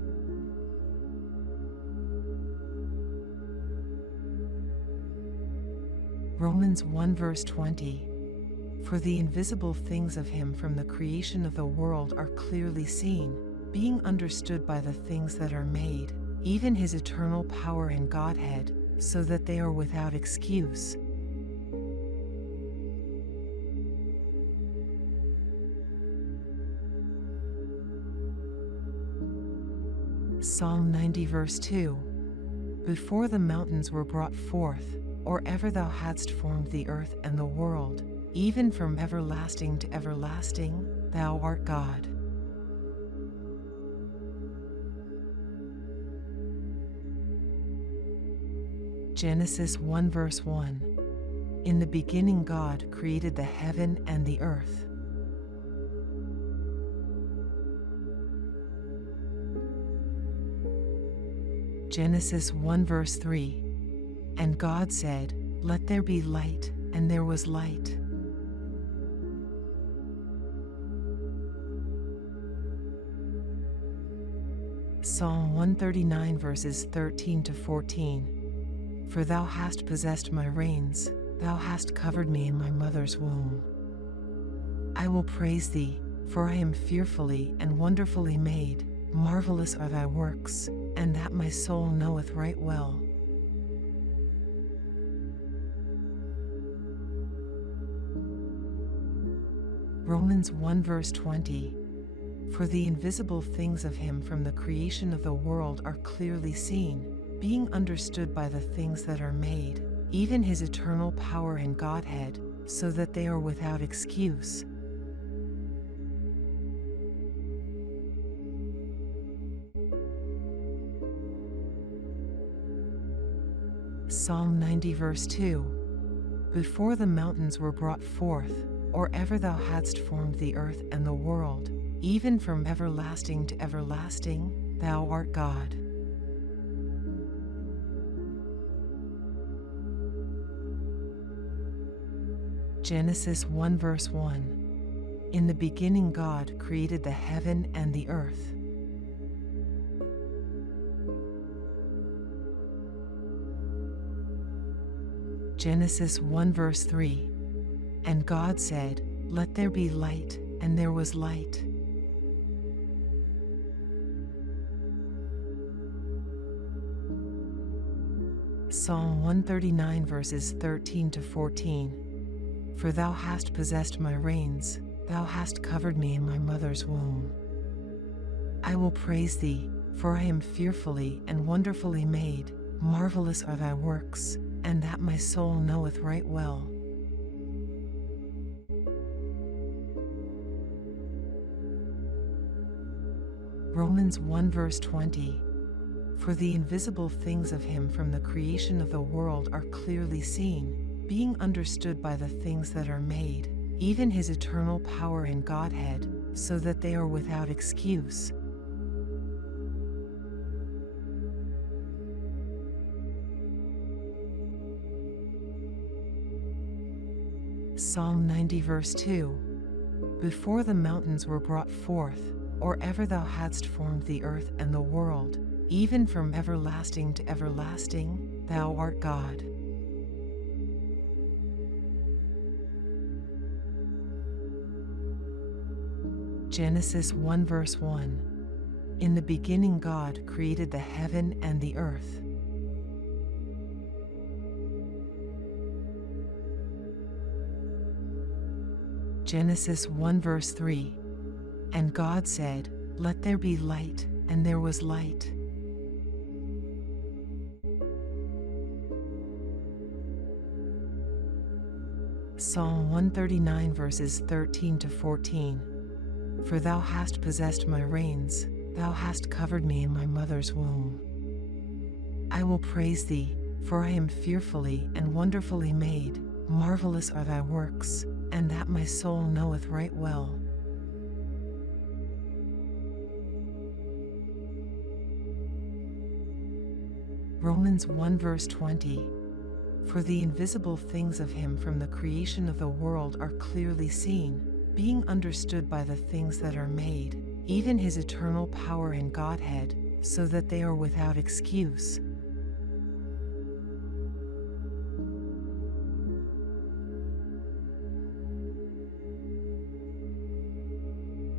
Romans 1 verse 20. For the invisible things of him from the creation of the world are clearly seen, being understood by the things that are made, even his eternal power and Godhead, so that they are without excuse. Psalm 90 verse 2. Before the mountains were brought forth, or ever thou hadst formed the earth and the world, even from everlasting to everlasting, thou art God. Genesis 1 verse 1. In the beginning God created the heaven and the earth. Genesis 1 verse 3. And God said, Let there be light, and there was light. Psalm 139 verses 13 to 14. For thou hast possessed my reins, thou hast covered me in my mother's womb. I will praise thee, for I am fearfully and wonderfully made. Marvelous are thy works, and that my soul knoweth right well. Romans 1 verse 20. For the invisible things of him from the creation of the world are clearly seen, being understood by the things that are made, even his eternal power and Godhead, so that they are without excuse. Psalm 90 verse 2. Before the mountains were brought forth, or ever thou hadst formed the earth and the world, even from everlasting to everlasting, thou art God. Genesis 1 verse 1. In the beginning God created the heaven and the earth. Genesis 1 verse 3. And God said, Let there be light, and there was light. Psalm 139 verses 13 to 14. For thou hast possessed my reins, thou hast covered me in my mother's womb. I will praise thee, for I am fearfully and wonderfully made. Marvelous are thy works, and that my soul knoweth right well. Romans 1 verse 20. For the invisible things of him from the creation of the world are clearly seen, being understood by the things that are made, even his eternal power and Godhead, so that they are without excuse. Psalm 90 verse 2. Before the mountains were brought forth, or ever thou hadst formed the earth and the world, even from everlasting to everlasting, thou art God. Genesis 1 verse 1. In the beginning God created the heaven and the earth. Genesis 1 verse 3. And God said, Let there be light, and there was light. Psalm 139 verses 13 to 14. For thou hast possessed my reins, thou hast covered me in my mother's womb. I will praise thee, for I am fearfully and wonderfully made. Marvelous are thy works, and that my soul knoweth right well. Romans 1 verse 20. For the invisible things of him from the creation of the world are clearly seen, being understood by the things that are made, even his eternal power and Godhead, so that they are without excuse.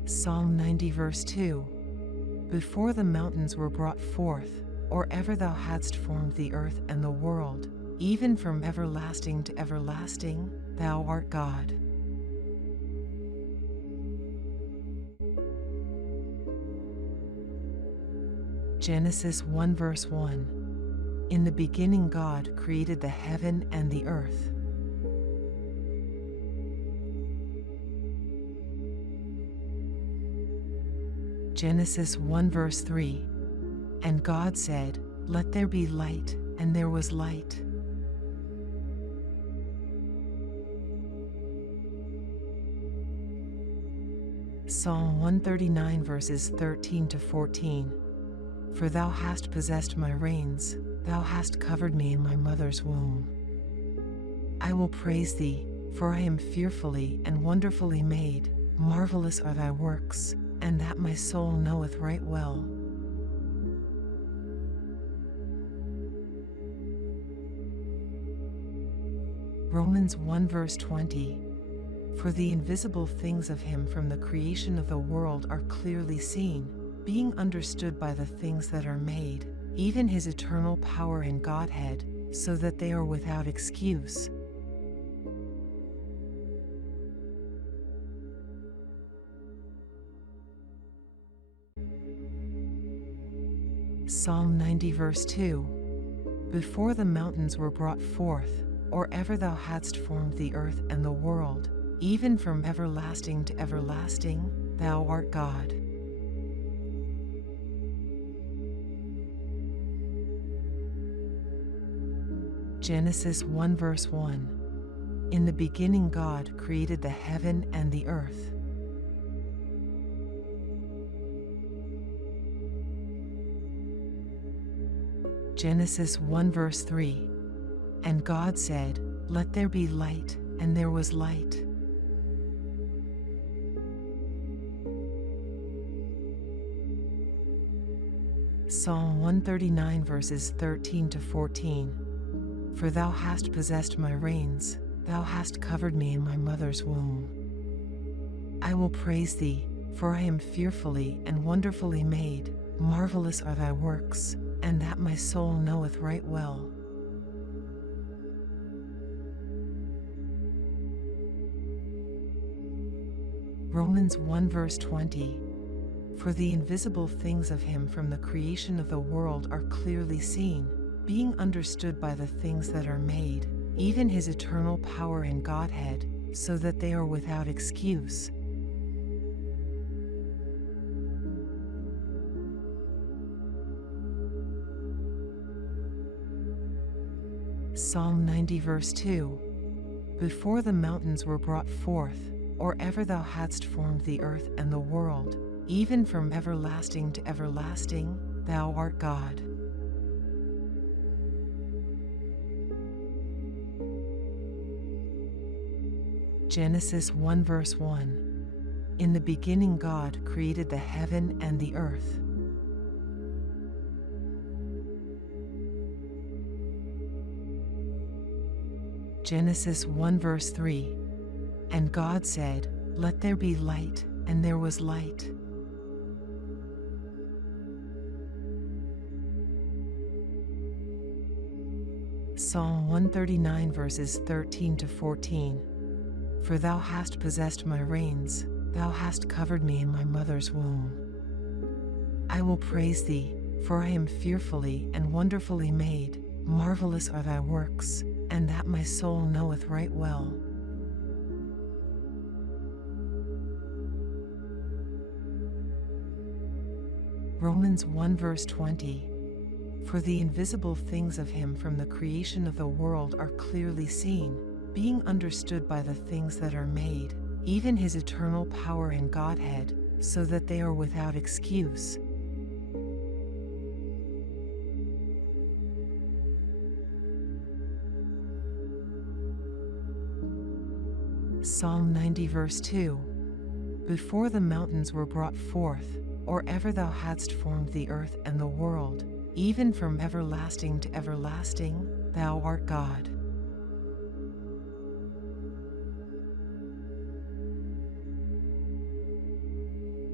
Psalm 90 verse 2. Before the mountains were brought forth, or ever thou hadst formed the earth and the world, even from everlasting to everlasting, thou art God. Genesis 1 verse 1. In the beginning God created the heaven and the earth. Genesis 1 verse 3. And God said, Let there be light, and there was light. Psalm 139 verses 13 to 14. For thou hast possessed my reins, thou hast covered me in my mother's womb. I will praise thee, for I am fearfully and wonderfully made. Marvelous are thy works, and that my soul knoweth right well. Romans 1 verse 20. For the invisible things of him from the creation of the world are clearly seen, being understood by the things that are made, even his eternal power and Godhead, so that they are without excuse. Psalm 90 verse 2. Before the mountains were brought forth, or ever thou hadst formed the earth and the world, even from everlasting to everlasting, thou art God. Genesis 1 verse 1. In the beginning God created the heaven and the earth. Genesis 1 verse 3. And God said, Let there be light, and there was light. Psalm 139 verses 13 to 14. For thou hast possessed my reins, thou hast covered me in my mother's womb. I will praise thee, for I am fearfully and wonderfully made. Marvelous are thy works, and that my soul knoweth right well. Romans 1 verse 20. For the invisible things of him from the creation of the world are clearly seen, being understood by the things that are made, even his eternal power and Godhead, so that they are without excuse. Psalm 90 verse 2. Before the mountains were brought forth, or ever thou hadst formed the earth and the world, even from everlasting to everlasting, thou art God. Genesis 1 verse 1. In the beginning God created the heaven and the earth. Genesis 1 verse 3. And God said, Let there be light, and there was light. Psalm 139 verses 13 to 14. For thou hast possessed my reins, thou hast covered me in my mother's womb. I will praise thee, for I am fearfully and wonderfully made. Marvelous are thy works, and that my soul knoweth right well. Romans 1 verse 20. For the invisible things of him from the creation of the world are clearly seen, being understood by the things that are made, even his eternal power and Godhead, so that they are without excuse. Psalm 90 verse 2. Before the mountains were brought forth, or ever thou hadst formed the earth and the world, even from everlasting to everlasting, thou art God.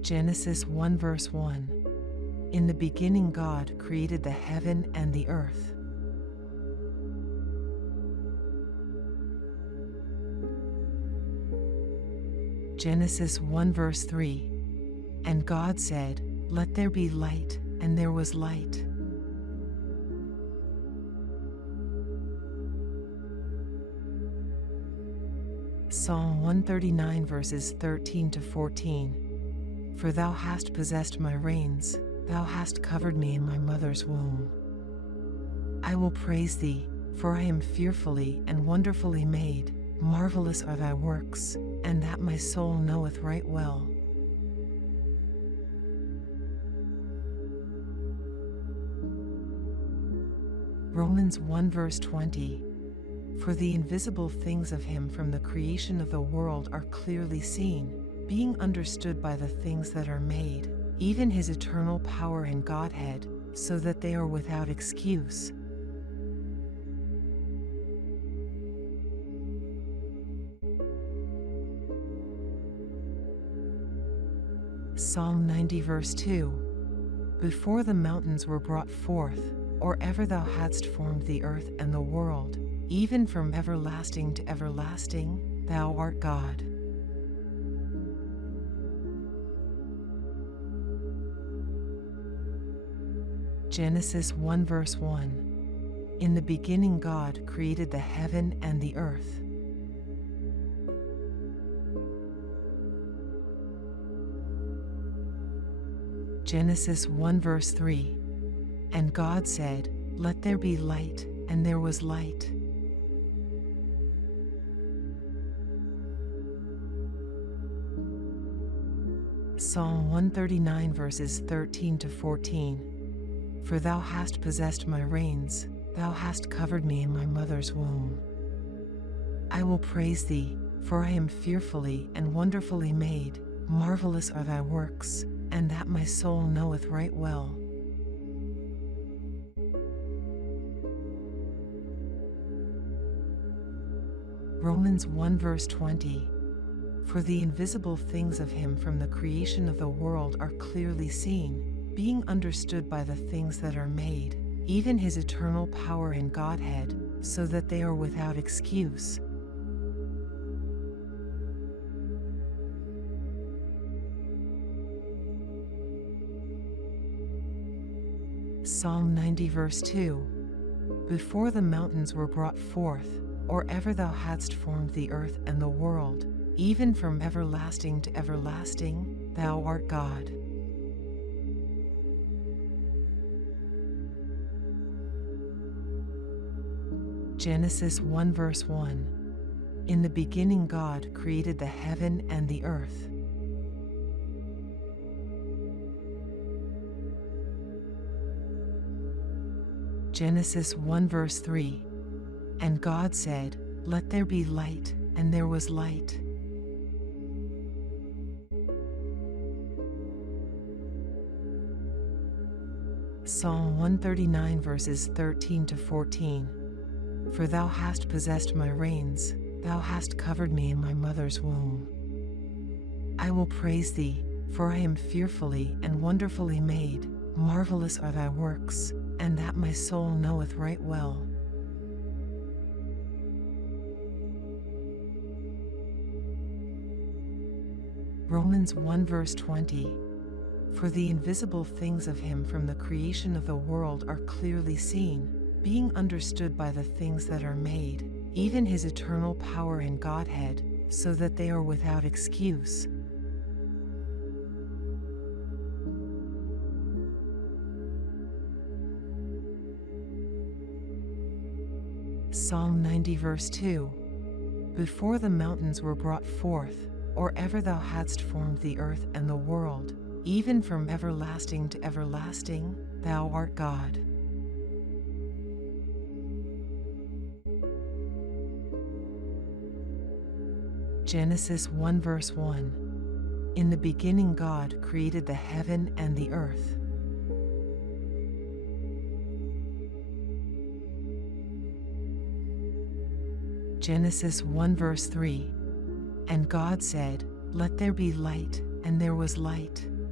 Genesis 1 verse 1. In the beginning God created the heaven and the earth. Genesis 1 verse 3. And God said, "Let there be light," and there was light. Psalm 139 verses 13 to 14. For thou hast possessed my reins, thou hast covered me in my mother's womb. I will praise thee, for I am fearfully and wonderfully made. Marvelous are thy works, and that my soul knoweth right well. Romans 1 verse 20. For the invisible things of him from the creation of the world are clearly seen, being understood by the things that are made, even his eternal power and Godhead, so that they are without excuse. Psalm 90 verse 2. Before the mountains were brought forth, or ever thou hadst formed the earth and the world, even from everlasting to everlasting, thou art God. Genesis 1 verse 1. In the beginning God created the heaven and the earth. Genesis 1 verse 3. And God said, "Let there be light," and there was light. Psalm 139 verses 13 to 14. For thou hast possessed my reins, thou hast covered me in my mother's womb. I will praise thee, for I am fearfully and wonderfully made. Marvelous are thy works, and that my soul knoweth right well. Romans 1 verse 20. For the invisible things of him from the creation of the world are clearly seen, being understood by the things that are made, even his eternal power and Godhead, so that they are without excuse. Psalm 90 verse 2. Before the mountains were brought forth, or ever thou hadst formed the earth and the world, even from everlasting to everlasting, thou art God. Genesis 1 verse 1. In the beginning God created the heaven and the earth. Genesis 1 verse 3. And God said, "Let there be light," and there was light. Psalm 139 verses 13 to 14. For thou hast possessed my reins, thou hast covered me in my mother's womb. I will praise thee, for I am fearfully and wonderfully made. Marvelous are thy works, and that my soul knoweth right well. Romans 1 verse 20. For the invisible things of him from the creation of the world are clearly seen, being understood by the things that are made, even his eternal power and Godhead, so that they are without excuse. Psalm 90 verse 2. Before the mountains were brought forth, or ever thou hadst formed the earth and the world, even from everlasting to everlasting, thou art God. Genesis 1 verse 1. In the beginning God created the heaven and the earth. Genesis 1 verse 3. And God said, "Let there be light," and there was light.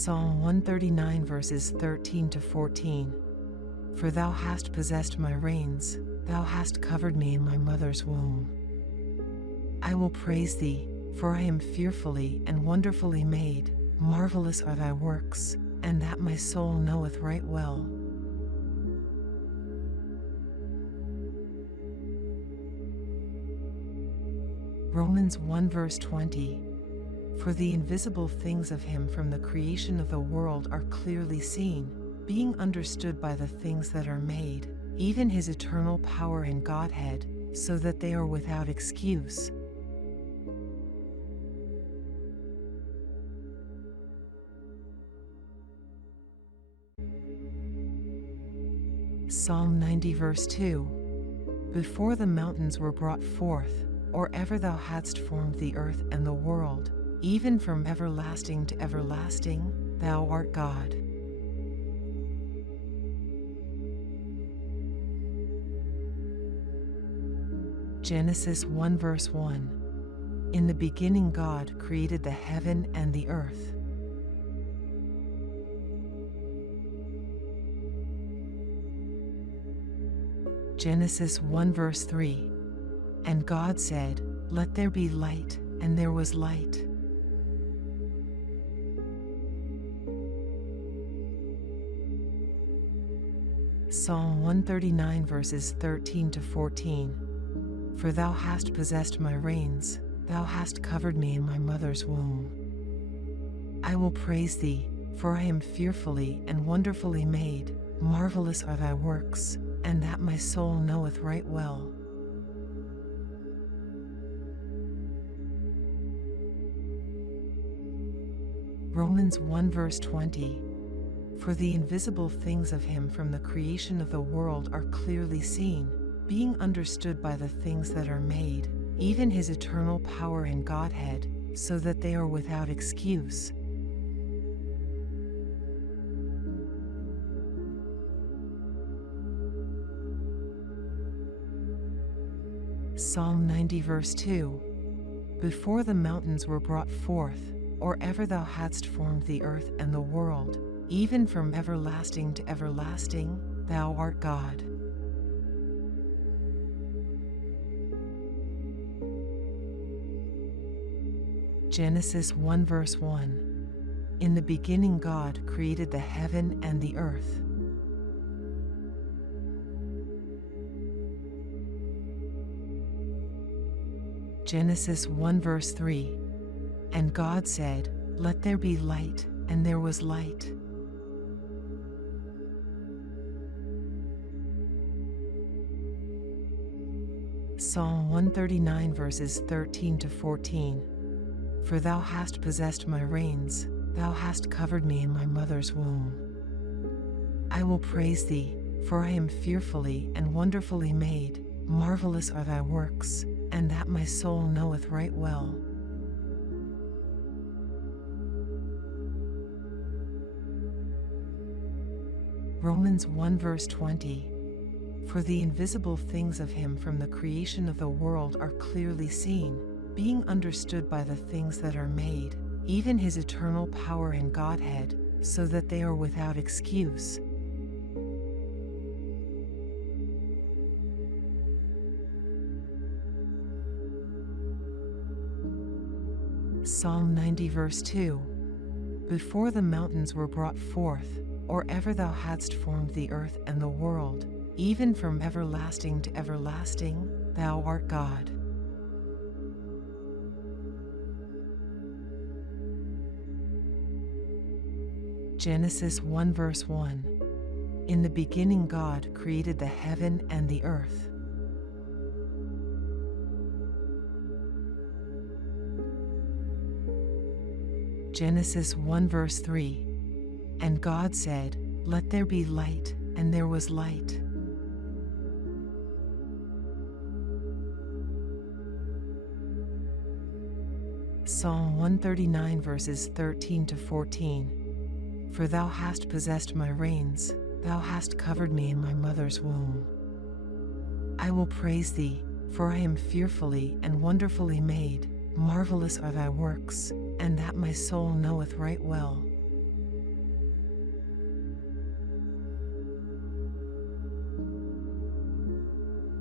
Psalm 139 verses 13 to 14. For thou hast possessed my reins, thou hast covered me in my mother's womb. I will praise thee, for I am fearfully and wonderfully made. Marvelous are thy works, and that my soul knoweth right well. Romans 1 verse 20. For the invisible things of him from the creation of the world are clearly seen, being understood by the things that are made, even his eternal power and Godhead, so that they are without excuse. Psalm 90 verse 2. Before the mountains were brought forth, or ever thou hadst formed the earth and the world, even from everlasting to everlasting, thou art God. Genesis 1 verse 1. In the beginning God created the heaven and the earth. Genesis 1 verse 3. And God said, Let there be light, and there was light. Psalm 139 verses 13 to 14. For thou hast possessed my reins, thou hast covered me in my mother's womb. I will praise thee, for I am fearfully and wonderfully made. Marvelous are thy works, and that my soul knoweth right well. Romans 1 verse 20. For the invisible things of him from the creation of the world are clearly seen, being understood by the things that are made, even his eternal power and Godhead, so that they are without excuse. Psalm 90 verse 2. Before the mountains were brought forth, or ever thou hadst formed the earth and the world, even from everlasting to everlasting, thou art God. Genesis 1 verse 1. In the beginning God created the heaven and the earth. Genesis 1 verse 3. And God said, Let there be light, and there was light. Psalm 139 verses 13 to 14. For thou hast possessed my reins, thou hast covered me in my mother's womb. I will praise thee, for I am fearfully and wonderfully made. Marvelous are thy works, and that my soul knoweth right well. Romans 1 verse 20. For the invisible things of him from the creation of the world are clearly seen, being understood by the things that are made, even his eternal power and Godhead, so that they are without excuse. Psalm 90 verse 2. Before the mountains were brought forth, or ever thou hadst formed the earth and the world, even from everlasting to everlasting, thou art God. Genesis 1 verse 1. In the beginning God created the heaven and the earth. Genesis 1 verse 3. And God said, Let there be light, and there was light. Psalm 139 verses 13 to 14. For thou hast possessed my reins, thou hast covered me in my mother's womb. I will praise thee, for I am fearfully and wonderfully made. Marvelous are thy works, and that my soul knoweth right well.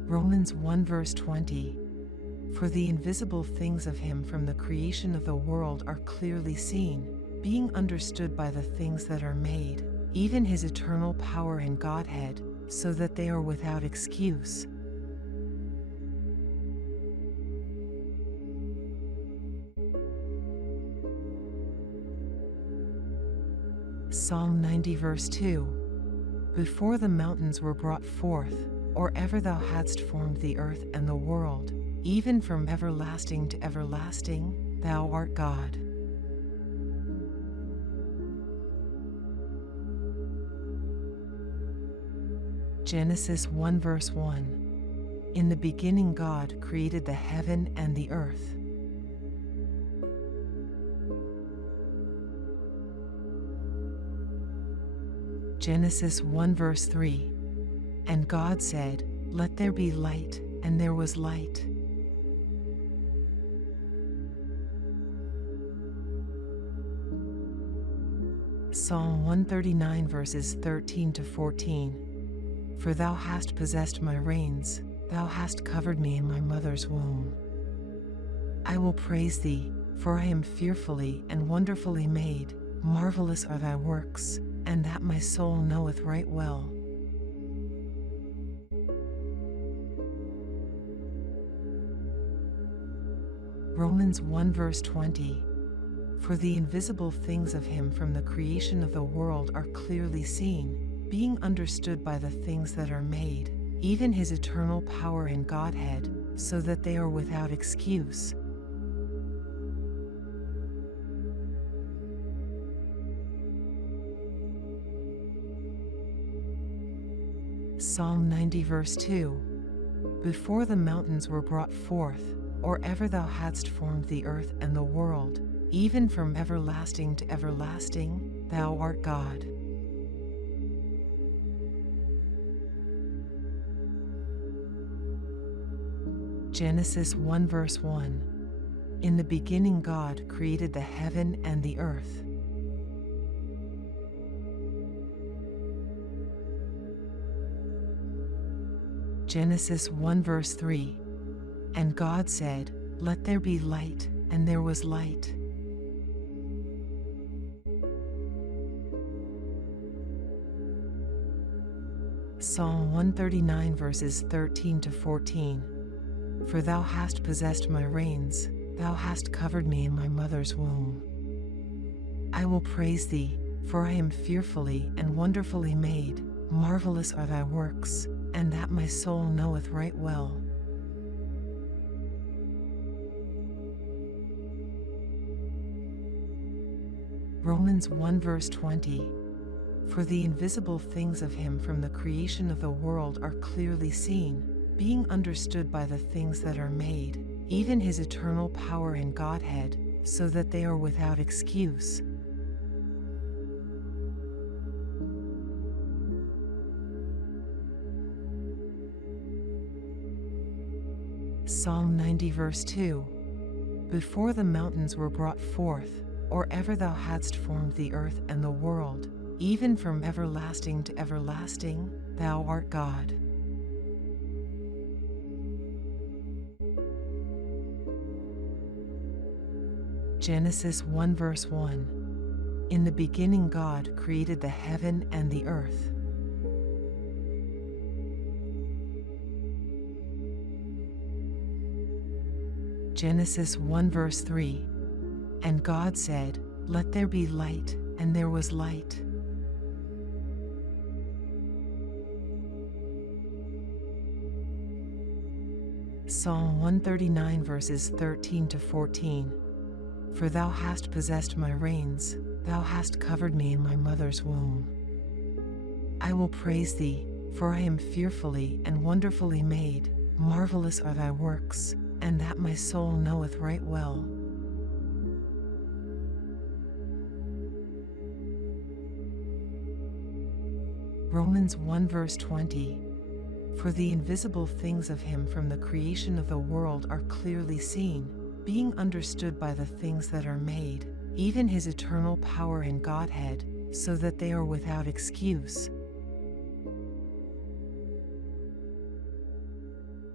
Romans 1 verse 20. For the invisible things of him from the creation of the world are clearly seen, being understood by the things that are made, even his eternal power and Godhead, so that they are without excuse. Psalm 90 verse 2. Before the mountains were brought forth, or ever thou hadst formed the earth and the world, even from everlasting to everlasting, thou art God. Genesis 1 verse 1. In the beginning God created the heaven and the earth. Genesis 1 verse 3. And God said, Let there be light, and there was light. Psalm 139 verses 13 to 14. For thou hast possessed my reins, thou hast covered me in my mother's womb. I will praise thee, for I am fearfully and wonderfully made. Marvelous are thy works, and that my soul knoweth right well. Romans 1 verse 20. For the invisible things of him from the creation of the world are clearly seen, being understood by the things that are made, even his eternal power and Godhead, so that they are without excuse. Psalm 90 verse 2. Before the mountains were brought forth, or ever thou hadst formed the earth and the world, even from everlasting to everlasting, thou art God. Genesis 1 verse 1. In the beginning God created the heaven and the earth. Genesis 1 verse 3. And God said, Let there be light, and there was light. Psalm 139 verses 13 to 14. For thou hast possessed my reins, thou hast covered me in my mother's womb. I will praise thee, for I am fearfully and wonderfully made. Marvelous are thy works, and that my soul knoweth right well. Romans 1 verse 20. For the invisible things of him from the creation of the world are clearly seen, being understood by the things that are made, even his eternal power and Godhead, so that they are without excuse. Psalm 90 verse 2. Before the mountains were brought forth, or ever thou hadst formed the earth and the world, even from everlasting to everlasting, thou art God. Genesis 1 verse 1. In the beginning God created the heaven and the earth. Genesis 1 verse 3. And God said, Let there be light, and there was light. Psalm 139 verses 13 to 14. For thou hast possessed my reins, thou hast covered me in my mother's womb. I will praise thee, for I am fearfully and wonderfully made. Marvelous are thy works, and that my soul knoweth right well. Romans 1 verse 20. For the invisible things of him from the creation of the world are clearly seen, being understood by the things that are made, even his eternal power and Godhead, so that they are without excuse.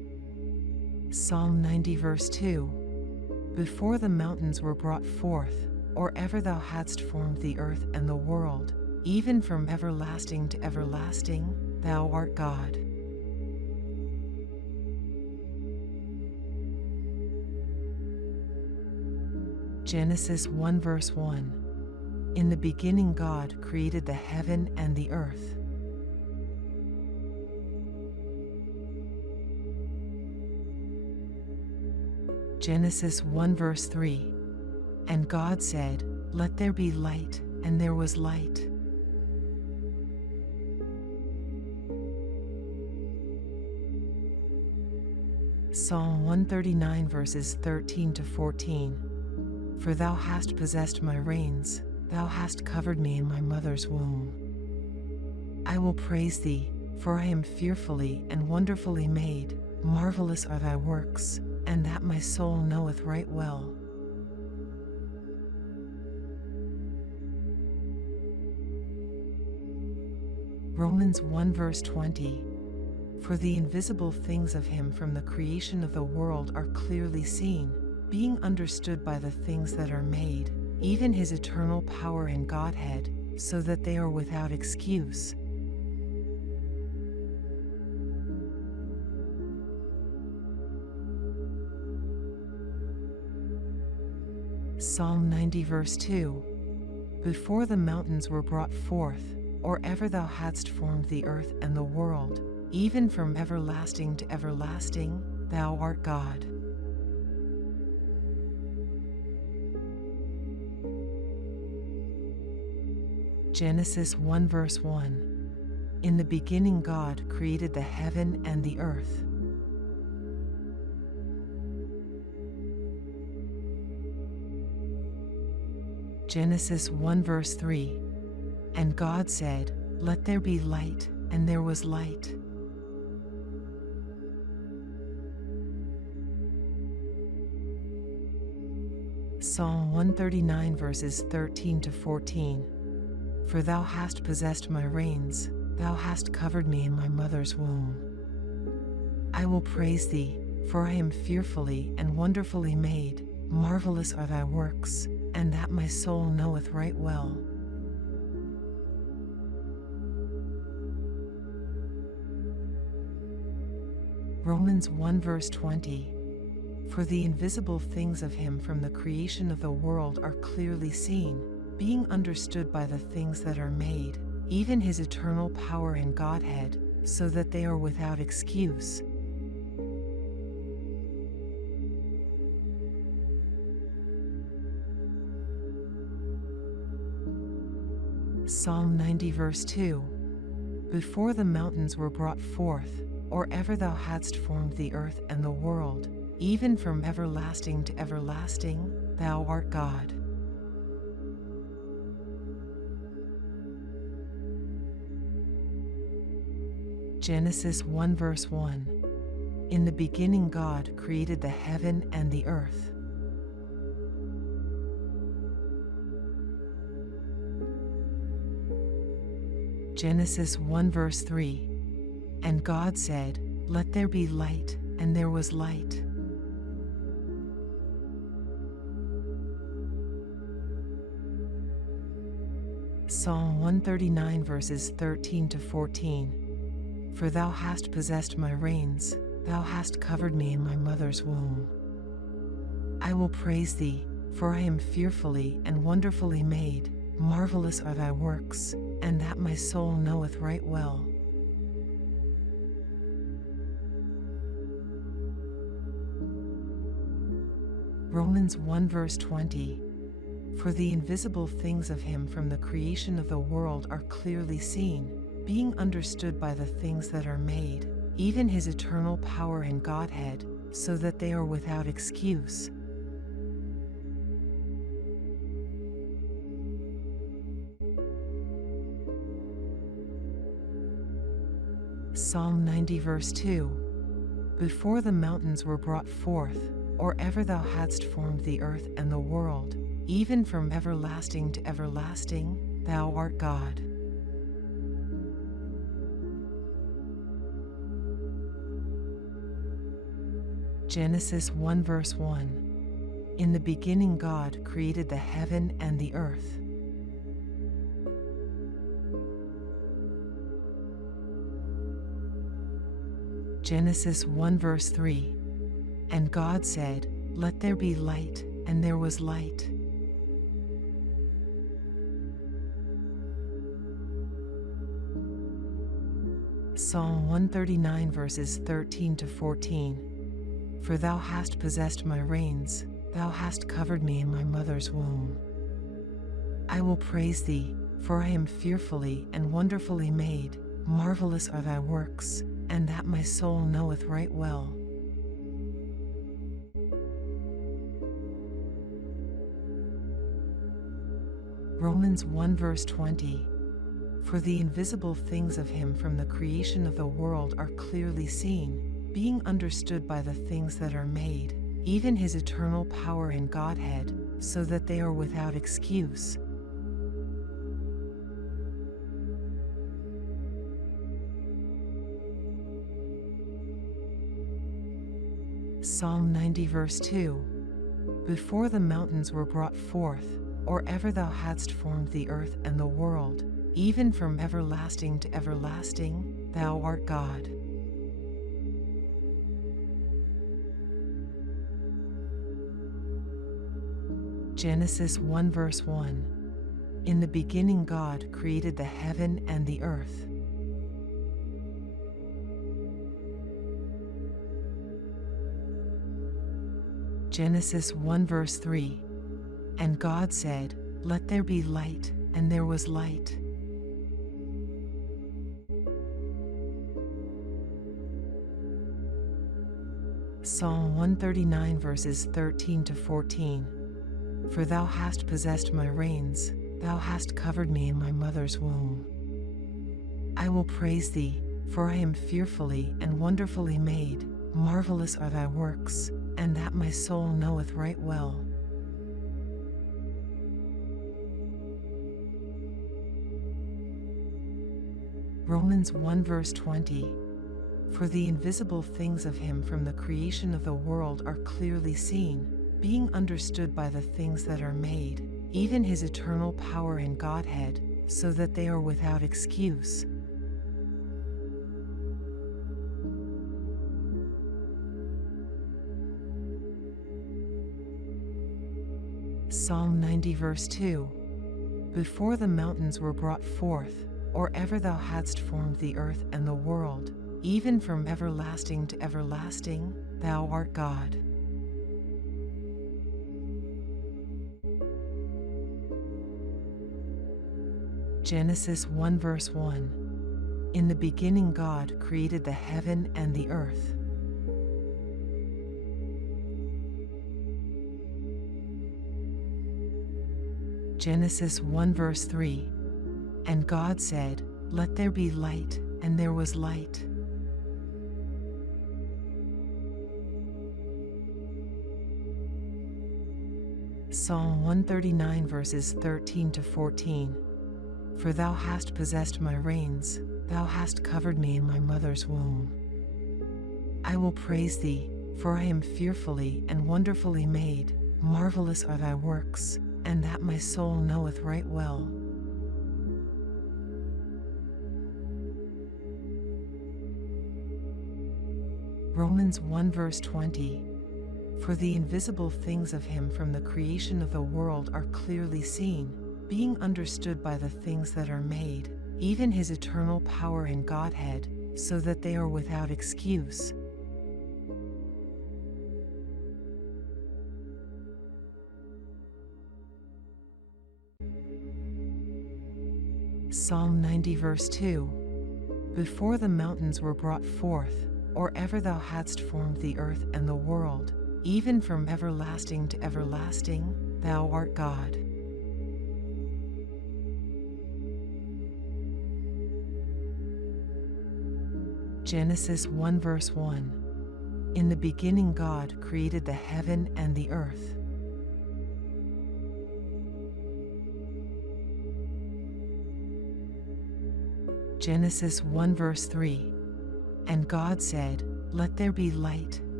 Psalm 90 verse 2. Before the mountains were brought forth, or ever thou hadst formed the earth and the world, even from everlasting to everlasting, thou art God. Genesis 1 verse 1. In the beginning God created the heaven and the earth. Genesis 1 verse 3. And God said, "Let there be light," and there was light. Psalm 139 verses 13 to 14. For thou hast possessed my reins, thou hast covered me in my mother's womb. I will praise thee, for I am fearfully and wonderfully made. Marvelous are thy works, and that my soul knoweth right well. Romans 1 verse 20. For the invisible things of him from the creation of the world are clearly seen, being understood by the things that are made, even his eternal power and Godhead, so that they are without excuse. Psalm 90 verse 2. Before the mountains were brought forth, or ever thou hadst formed the earth and the world, even from everlasting to everlasting, thou art God. Genesis 1 verse 1. In the beginning God created the heaven and the earth. Genesis 1 verse 3. And God said, "Let there be light," and there was light. Psalm 139 verses 13 to 14. For thou hast possessed my reins, thou hast covered me in my mother's womb. I will praise thee, for I am fearfully and wonderfully made. Marvelous are thy works, and that my soul knoweth right well. Romans 1 verse 20. For the invisible things of him from the creation of the world are clearly seen, being understood by the things that are made, even his eternal power and Godhead, so that they are without excuse. Psalm 90 verse 2. Before the mountains were brought forth, or ever thou hadst formed the earth and the world, even from everlasting to everlasting, thou art God. Genesis 1 verse 1. In the beginning God created the heaven and the earth. Genesis 1 verse 3. And God said, "Let there be light," and there was light. Psalm 139 verses 13 to 14. For thou hast possessed my reins, thou hast covered me in my mother's womb. I will praise thee, for I am fearfully and wonderfully made. Marvelous are thy works, and that my soul knoweth right well. Romans 1 verse 20. For the invisible things of him from the creation of the world are clearly seen, being understood by the things that are made, even his eternal power and Godhead, so that they are without excuse. Psalm 90 verse 2. Before the mountains were brought forth, or ever thou hadst formed the earth and the world, even from everlasting to everlasting, thou art God. Genesis 1 verse 1. In the beginning God created the heaven and the earth. Genesis 1 verse 3. And God said, "Let there be light," and there was light. Psalm 139 verses 13 to 14. For thou hast possessed my reins, thou hast covered me in my mother's womb. I will praise thee, for I am fearfully and wonderfully made. Marvelous are thy works, and that my soul knoweth right well. Romans 1 verse 20. For the invisible things of him from the creation of the world are clearly seen, being understood by the things that are made, even his eternal power and Godhead, so that they are without excuse. Psalm 90 verse 2. Before the mountains were brought forth, or ever thou hadst formed the earth and the world, even from everlasting to everlasting, thou art God. Genesis 1 verse 1. In the beginning God created the heaven and the earth. Genesis 1 verse 3. And God said, "Let there be light," and there was light. Psalm 139 verses 13 to 14. For thou hast possessed my reins, thou hast covered me in my mother's womb. I will praise thee, for I am fearfully and wonderfully made. Marvelous are thy works, and that my soul knoweth right well. Romans 1 verse 20. For the invisible things of him from the creation of the world are clearly seen, being understood by the things that are made, even his eternal power and Godhead, so that they are without excuse. Psalm 90 verse 2. Before the mountains were brought forth, or ever thou hadst formed the earth and the world, even from everlasting to everlasting, thou art God. Genesis 1 verse 1. In the beginning God created the heaven and the earth. Genesis 1 verse 3. And God said, "Let there be light," and there was light. Psalm 139 verses 13 to 14. For thou hast possessed my reins, thou hast covered me in my mother's womb. I will praise thee, for I am fearfully and wonderfully made. Marvelous are thy works, and that my soul knoweth right well. Romans 1 verse 20. For the invisible things of him from the creation of the world are clearly seen, being understood by the things that are made, even his eternal power and Godhead, so that they are without excuse. Psalm 90 verse 2. Before the mountains were brought forth, or ever thou hadst formed the earth and the world, even from everlasting to everlasting, thou art God. Genesis 1 verse 1. In the beginning God created the heaven and the earth. Genesis 1 verse 3. And God said, "Let there be light,"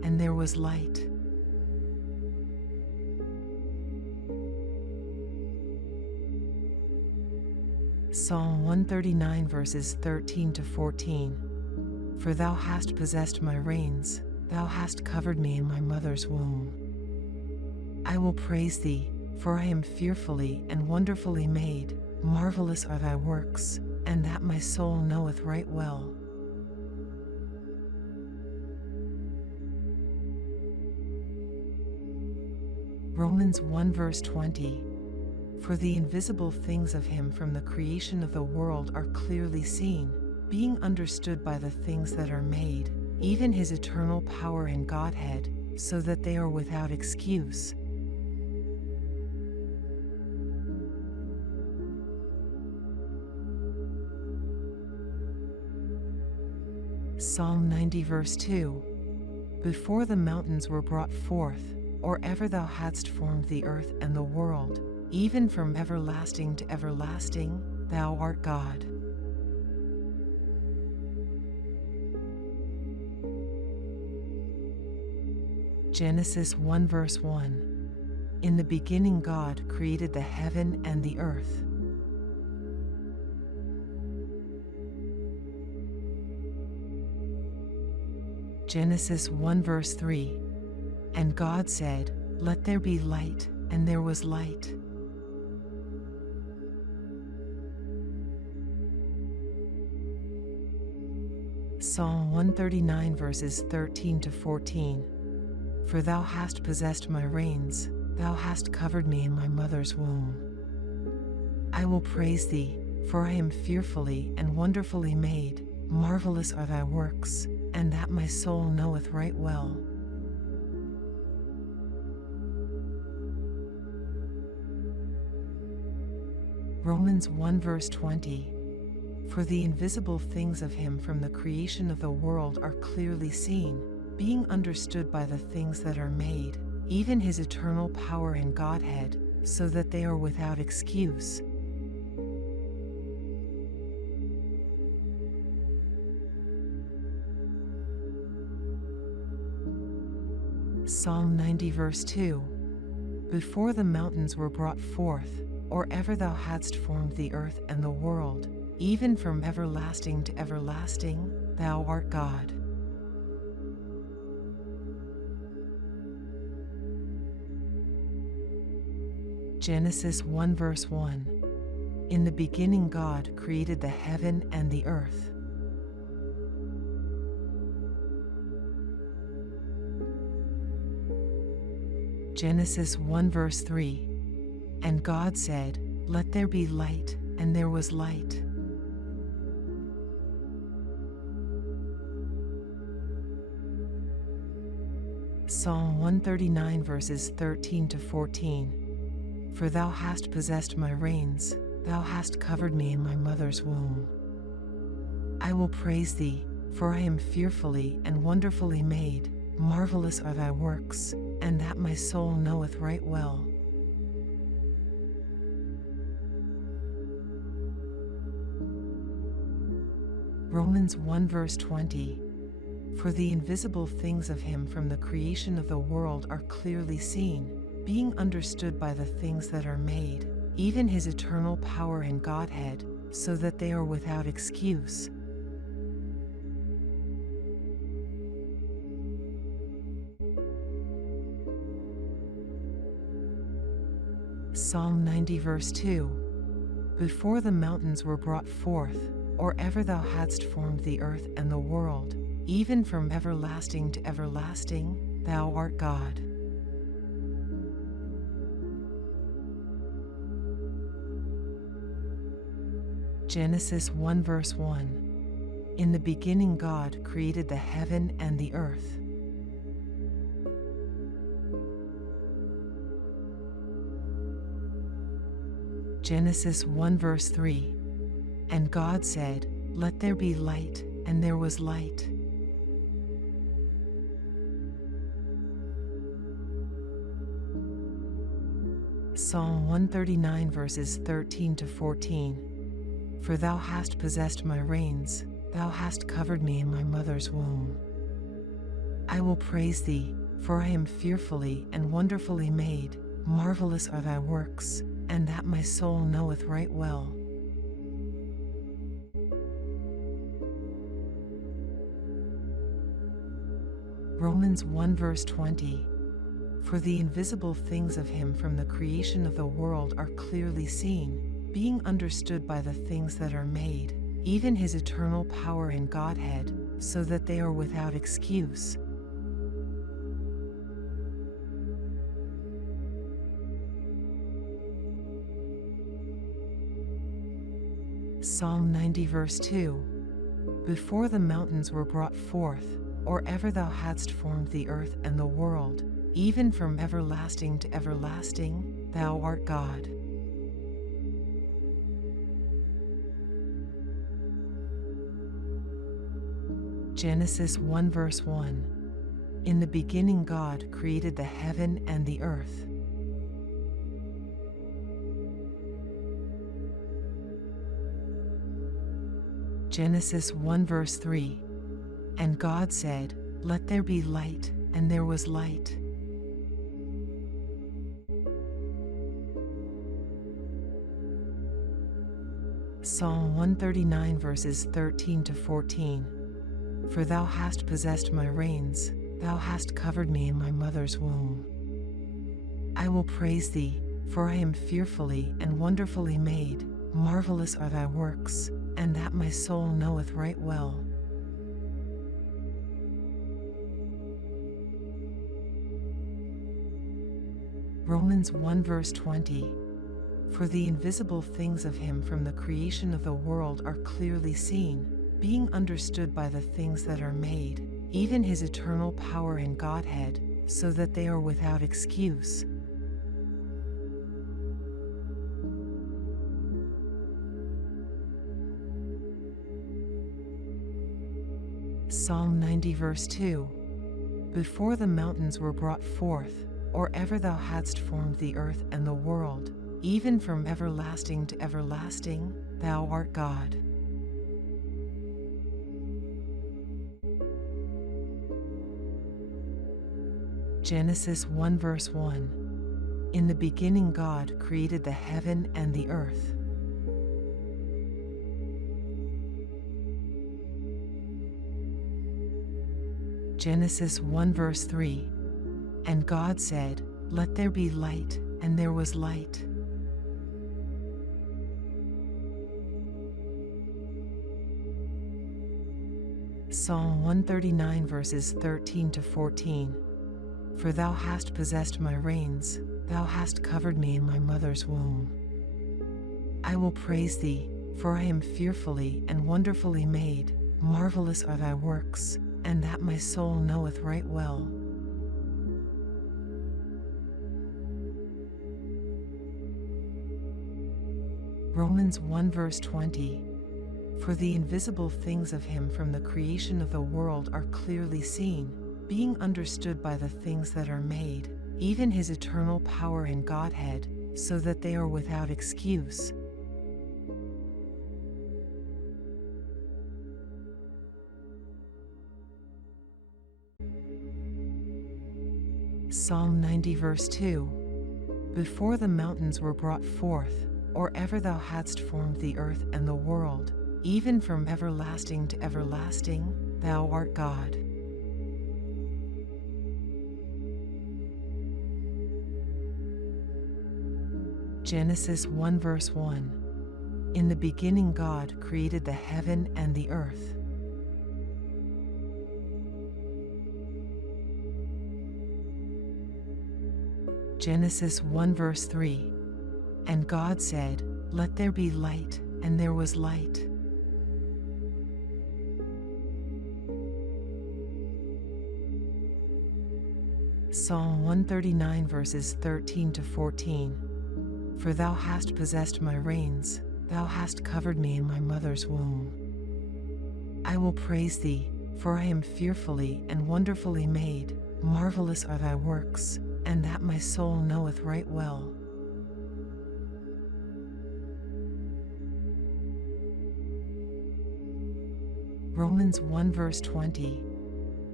and there was light. Psalm 139 verses 13 to 14. For thou hast possessed my reins, thou hast covered me in my mother's womb. I will praise thee, for I am fearfully and wonderfully made. Marvelous are thy works, and that my soul knoweth right well. Romans 1 verse 20. For the invisible things of him from the creation of the world are clearly seen, being understood by the things that are made, even his eternal power and Godhead, so that they are without excuse. Psalm 90 verse 2. Before the mountains were brought forth, or ever thou hadst formed the earth and the world, even from everlasting to everlasting, thou art God. Genesis 1 verse 1. In the beginning God created the heaven and the earth. Genesis 1 verse 3. And God said, Let there be light, and there was light. Psalm 139 verses 13 to 14. For thou hast possessed my reins, thou hast covered me in my mother's womb. I will praise thee, for I am fearfully and wonderfully made. Marvelous are thy works, and that my soul knoweth right well. Romans 1 verse 20. For the invisible things of him from the creation of the world are clearly seen, being understood by the things that are made, even his eternal power and Godhead, so that they are without excuse. Psalm 90 verse 2. Before the mountains were brought forth, or ever thou hadst formed the earth and the world, even from everlasting to everlasting, thou art God. Genesis 1 verse 1. In the beginning God created the heaven and the earth. Genesis 1 verse 3. And God said, Let there be light, and there was light. Psalm 139 verses 13 to 14. For thou hast possessed my reins, thou hast covered me in my mother's womb. I will praise thee, for I am fearfully and wonderfully made. Marvelous are thy works, and that my soul knoweth right well. Romans 1 verse 20. For the invisible things of him from the creation of the world are clearly seen, being understood by the things that are made, even his eternal power and Godhead, so that they are without excuse. Psalm 90 verse 2. Before the mountains were brought forth, or ever thou hadst formed the earth and the world, even from everlasting to everlasting, thou art God. Genesis 1 verse 1. In the beginning God created the heaven and the earth. Genesis 1 verse 3. And God said, Let there be light, and there was light. Psalm 139 verses 13 to 14. For thou hast possessed my reins, thou hast covered me in my mother's womb. I will praise thee, for I am fearfully and wonderfully made. Marvelous are thy works, and that my soul knoweth right well. Romans 1 verse 20. For the invisible things of him from the creation of the world are clearly seen, being understood by the things that are made, even his eternal power and Godhead, so that they are without excuse. Psalm 90 verse 2. Before the mountains were brought forth, or ever thou hadst formed the earth and the world, even from everlasting to everlasting, thou art God. Genesis 1 verse 1. In the beginning God created the heaven and the earth. Genesis 1 verse 3. And God said, Let there be light, and there was light. Psalm 139 verses 13 to 14. For thou hast possessed my reins, thou hast covered me in my mother's womb. I will praise thee, for I am fearfully and wonderfully made. Marvelous are thy works, and that my soul knoweth right well. Romans 1 verse 20. For the invisible things of him from the creation of the world are clearly seen, being understood by the things that are made, even his eternal power and Godhead, so that they are without excuse. Psalm 90 verse 2. Before the mountains were brought forth, or ever thou hadst formed the earth and the world, even from everlasting to everlasting, thou art God. Genesis 1 verse 1. In the beginning God created the heaven and the earth. Genesis 1 verse 3. And God said, Let there be light, and there was light. Psalm 139 verses 13 to 14. For thou hast possessed my reins, thou hast covered me in my mother's womb. I will praise thee, for I am fearfully and wonderfully made. Marvelous are thy works, and that my soul knoweth right well. Romans 1 verse 20. For the invisible things of him from the creation of the world are clearly seen, being understood by the things that are made, even his eternal power and Godhead, so that they are without excuse. Psalm 90 verse 2. Before the mountains were brought forth, or ever thou hadst formed the earth and the world, even from everlasting to everlasting, thou art God. Genesis 1 verse 1. In the beginning God created the heaven and the earth. Genesis 1 verse 3. And God said, Let there be light, and there was light. Psalm 139 verses 13 to 14. For thou hast possessed my reins, thou hast covered me in my mother's womb. I will praise thee, for I am fearfully and wonderfully made. Marvelous are thy works, and that my soul knoweth right well. Romans 1 verse 20.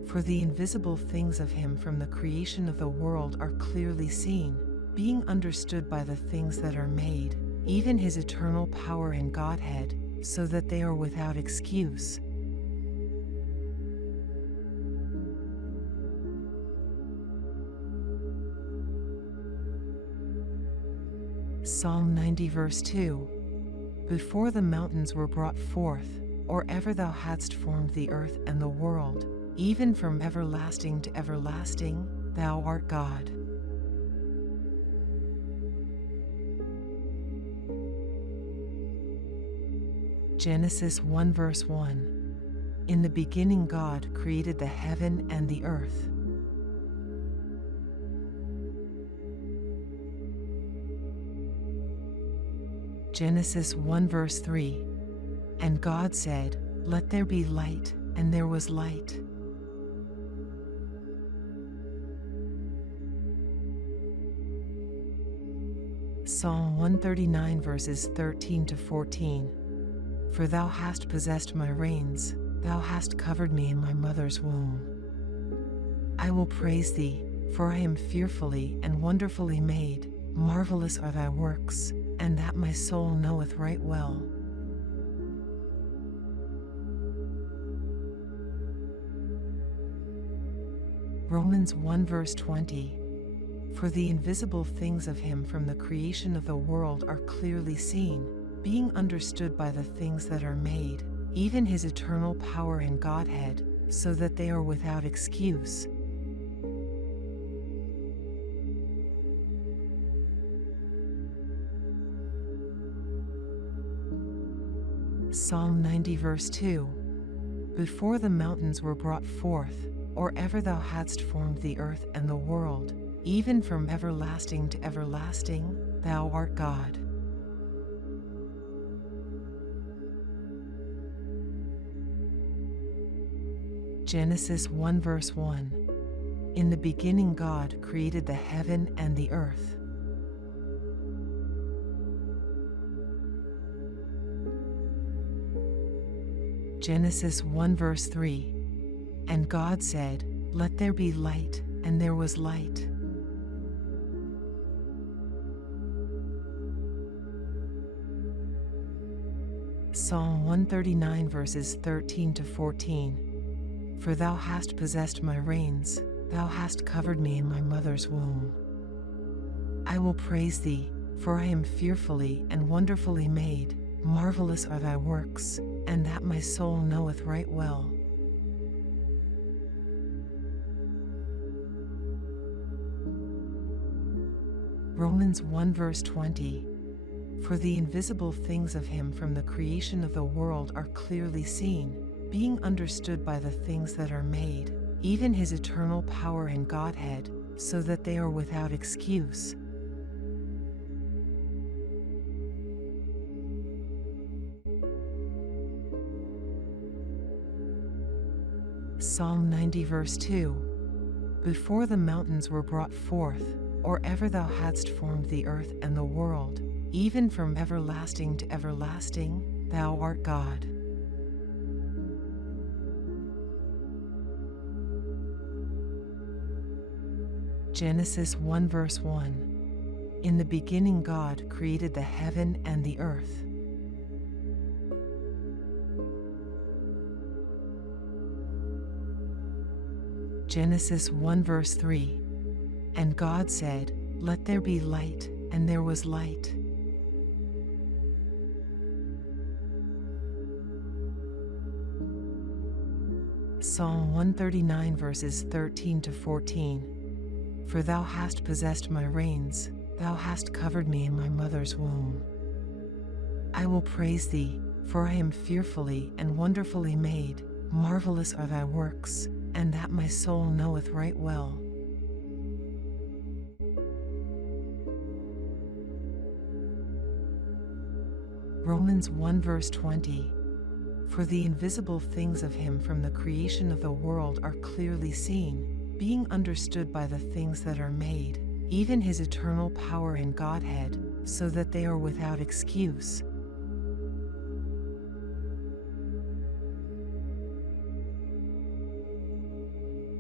For the invisible things of him from the creation of the world are clearly seen, being understood by the things that are made, even his eternal power and Godhead, so that they are without excuse. Psalm 90 verse 2. Before the mountains were brought forth, or ever thou hadst formed the earth and the world, even from everlasting to everlasting, thou art God. Genesis 1 verse 1. In the beginning God created the heaven and the earth. Genesis 1 verse 3. And God said, "Let there be light," and there was light. Psalm 139 verses 13 to 14. For thou hast possessed my reins, thou hast covered me in my mother's womb. I will praise thee, for I am fearfully and wonderfully made. Marvelous are thy works, and that my soul knoweth right well. Romans 1 verse 20. For the invisible things of him from the creation of the world are clearly seen, being understood by the things that are made, even his eternal power and Godhead, so that they are without excuse. Psalm 90 verse 2. Before the mountains were brought forth, or ever thou hadst formed the earth and the world, even from everlasting to everlasting, thou art God. Genesis 1 verse 1. In the beginning God created the heaven and the earth. Genesis 1 verse 3. And God said, "Let there be light," and there was light. Psalm 139 verses 13 to 14. For thou hast possessed my reins, thou hast covered me in my mother's womb. I will praise thee, for I am fearfully and wonderfully made. Marvelous are thy works, and that my soul knoweth right well. Romans 1 verse 20. For the invisible things of him from the creation of the world are clearly seen, being understood by the things that are made, even his eternal power and Godhead, so that they are without excuse. Psalm 90 verse 2. Before the mountains were brought forth, or ever thou hadst formed the earth and the world, even from everlasting to everlasting, thou art God. Genesis 1 verse 1. In the beginning God created the heaven and the earth. Genesis 1 verse 3. And God said, "Let there be light," and there was light. Psalm 139 verses 13 to 14. For thou hast possessed my reins, thou hast covered me in my mother's womb. I will praise thee, for I am fearfully and wonderfully made. Marvelous are thy works, and that my soul knoweth right well. Romans 1 verse 20. For the invisible things of him from the creation of the world are clearly seen, being understood by the things that are made, even his eternal power and Godhead, so that they are without excuse.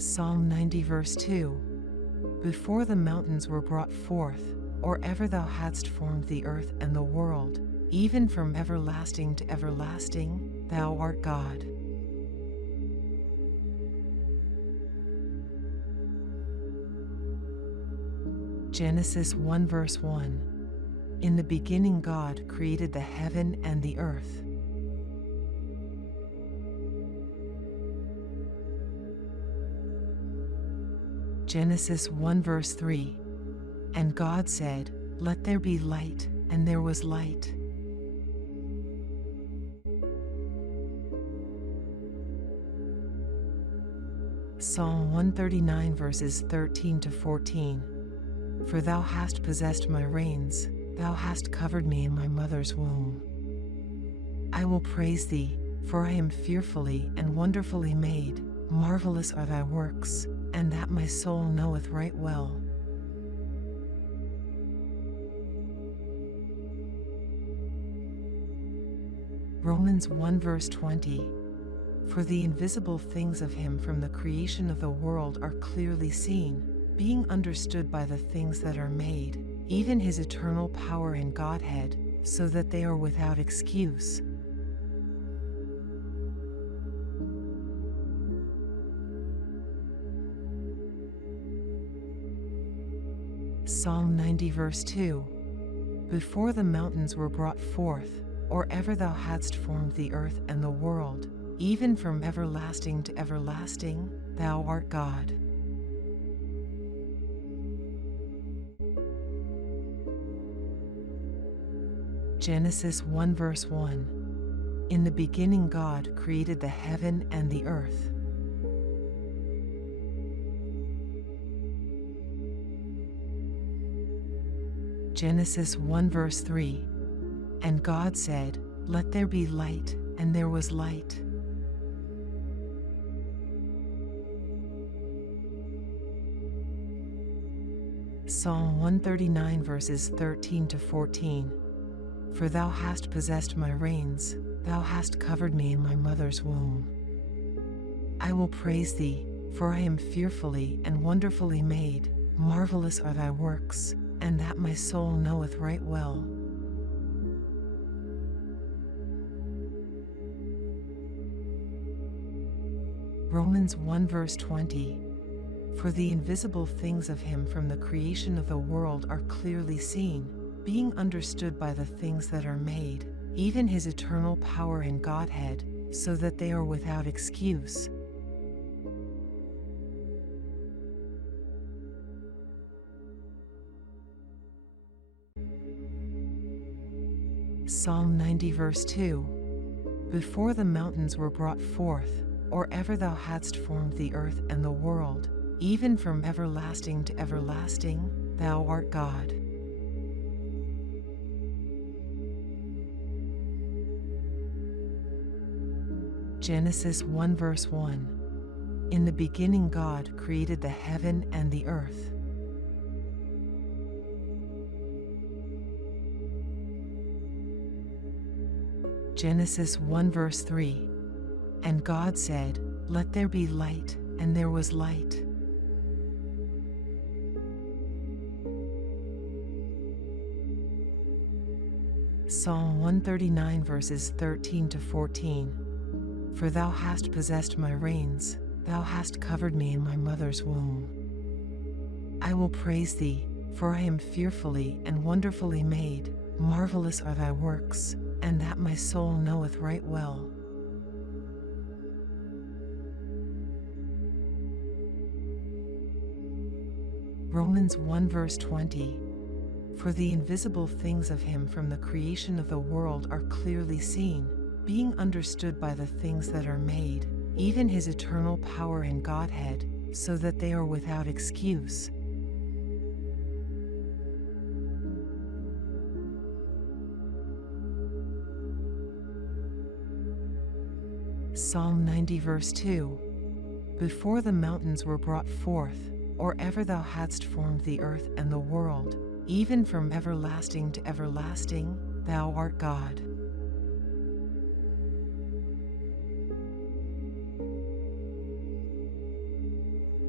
Psalm 90 verse 2. Before the mountains were brought forth, or ever thou hadst formed the earth and the world, even from everlasting to everlasting, thou art God. Genesis 1 verse 1. In the beginning God created the heaven and the earth. Genesis 1 verse 3. And God said, "Let there be light," and there was light. Psalm 139 verses 13 to 14. For thou hast possessed my reins, thou hast covered me in my mother's womb. I will praise thee, for I am fearfully and wonderfully made. Marvelous are thy works, and that my soul knoweth right well. Romans 1 verse 20. For the invisible things of him from the creation of the world are clearly seen, being understood by the things that are made, even his eternal power and Godhead, so that they are without excuse. Psalm 90 verse 2. Before the mountains were brought forth, or ever thou hadst formed the earth and the world, even from everlasting to everlasting, thou art God. Genesis 1 verse 1. In the beginning God created the heaven and the earth. Genesis 1 verse 3. And God said, "Let there be light," and there was light. Psalm 139 verses 13 to 14. For thou hast possessed my reins, thou hast covered me in my mother's womb. I will praise thee, for I am fearfully and wonderfully made. Marvelous are thy works, and that my soul knoweth right well. Romans 1 verse 20. For the invisible things of him from the creation of the world are clearly seen, being understood by the things that are made, even his eternal power and Godhead, so that they are without excuse. Psalm 90 verse 2. Before the mountains were brought forth, or ever thou hadst formed the earth and the world, even from everlasting to everlasting, thou art God. Genesis 1 verse 1. In the beginning God created the heaven and the earth. Genesis 1 verse 3. And God said, "Let there be light," and there was light. Psalm 139 verses 13 to 14. For thou hast possessed my reins, thou hast covered me in my mother's womb. I will praise thee, for I am fearfully and wonderfully made. Marvelous are thy works, and that my soul knoweth right well. Romans 1 verse 20. For the invisible things of him from the creation of the world are clearly seen, being understood by the things that are made, even his eternal power and Godhead, so that they are without excuse. Psalm 90 verse 2. Before the mountains were brought forth, or ever thou hadst formed the earth and the world, even from everlasting to everlasting, thou art God.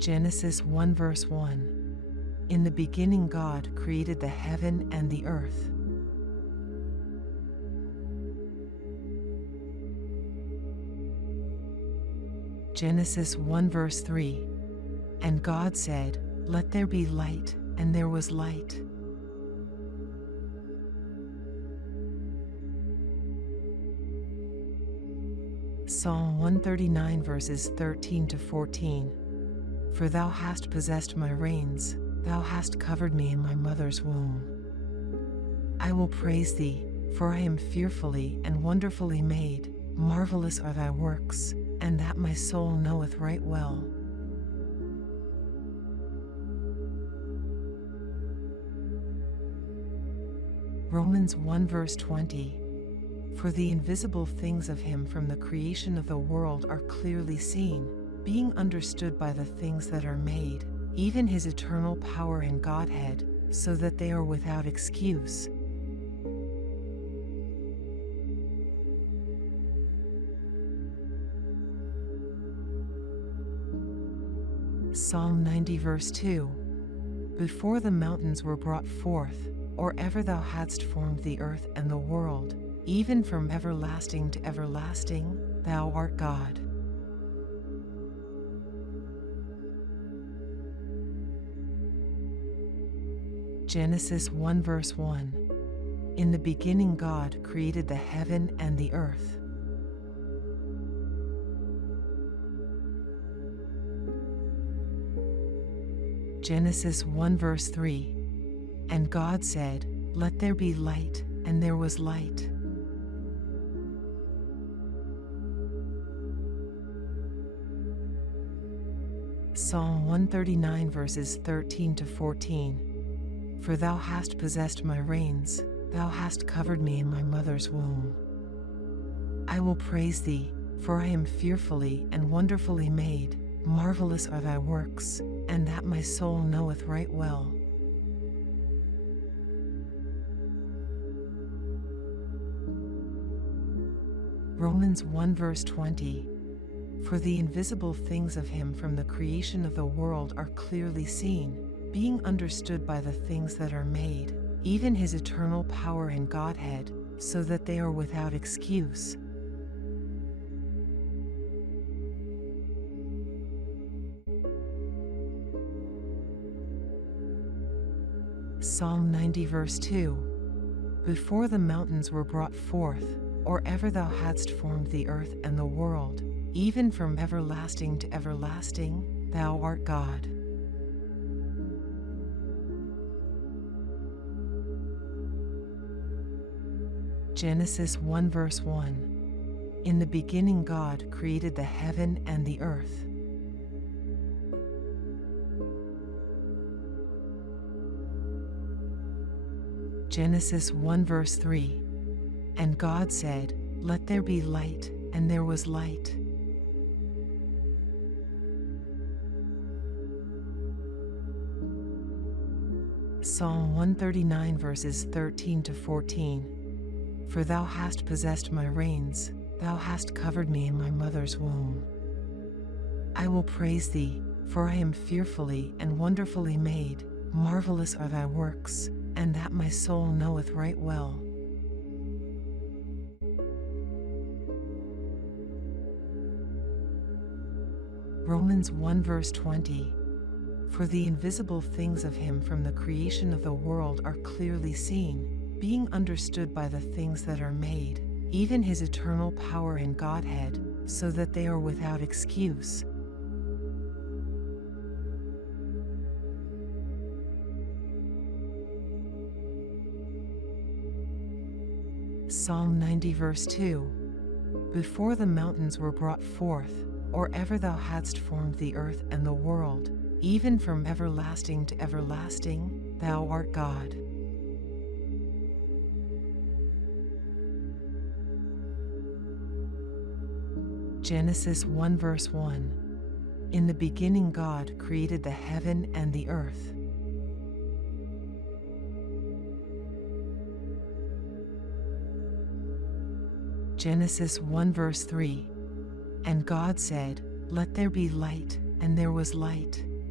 Genesis 1 verse 1. In the beginning God created the heaven and the earth. Genesis 1 verse 3. And God said, "Let there be light," and there was light. Psalm 139 verses 13 to 14. For thou hast possessed my reins, thou hast covered me in my mother's womb. I will praise thee, for I am fearfully and wonderfully made. Marvelous are thy works, and that my soul knoweth right well. Romans 1 verse 20. For the invisible things of him from the creation of the world are clearly seen, being understood by the things that are made, even his eternal power and Godhead, so that they are without excuse. Psalm 90 verse 2. Before the mountains were brought forth, or ever thou hadst formed the earth and the world, even from everlasting to everlasting, thou art God. Genesis 1 verse 1. In the beginning God created the heaven and the earth. Genesis 1 verse 3. And God said, "Let there be light," and there was light. Psalm 139 verses 13 to 14. For thou hast possessed my reins, thou hast covered me in my mother's womb. I will praise thee, for I am fearfully and wonderfully made. Marvelous are thy works, and that my soul knoweth right well. Romans 1 verse 20. For the invisible things of him from the creation of the world are clearly seen, being understood by the things that are made, even his eternal power and Godhead, so that they are without excuse. Psalm 90 verse 2. Before the mountains were brought forth, or ever thou hadst formed the earth and the world, even from everlasting to everlasting, thou art God. Genesis 1 verse 1. In the beginning God created the heaven and the earth. Genesis 1 verse 3. And God said, "Let there be light," and there was light. Psalm 139 verses 13 to 14. For thou hast possessed my reins, thou hast covered me in my mother's womb. I will praise thee, for I am fearfully and wonderfully made. Marvelous are thy works, and that my soul knoweth right well. Romans 1 verse 20. For the invisible things of him from the creation of the world are clearly seen, being understood by the things that are made, even his eternal power and Godhead, so that they are without excuse. Psalm 90 verse 2. Before the mountains were brought forth, or ever thou hadst formed the earth and the world, even from everlasting to everlasting, thou art God. Genesis 1 verse 1. In the beginning God created the heaven and the earth. Genesis 1 verse 3. And God said, "Let there be light," and there was light.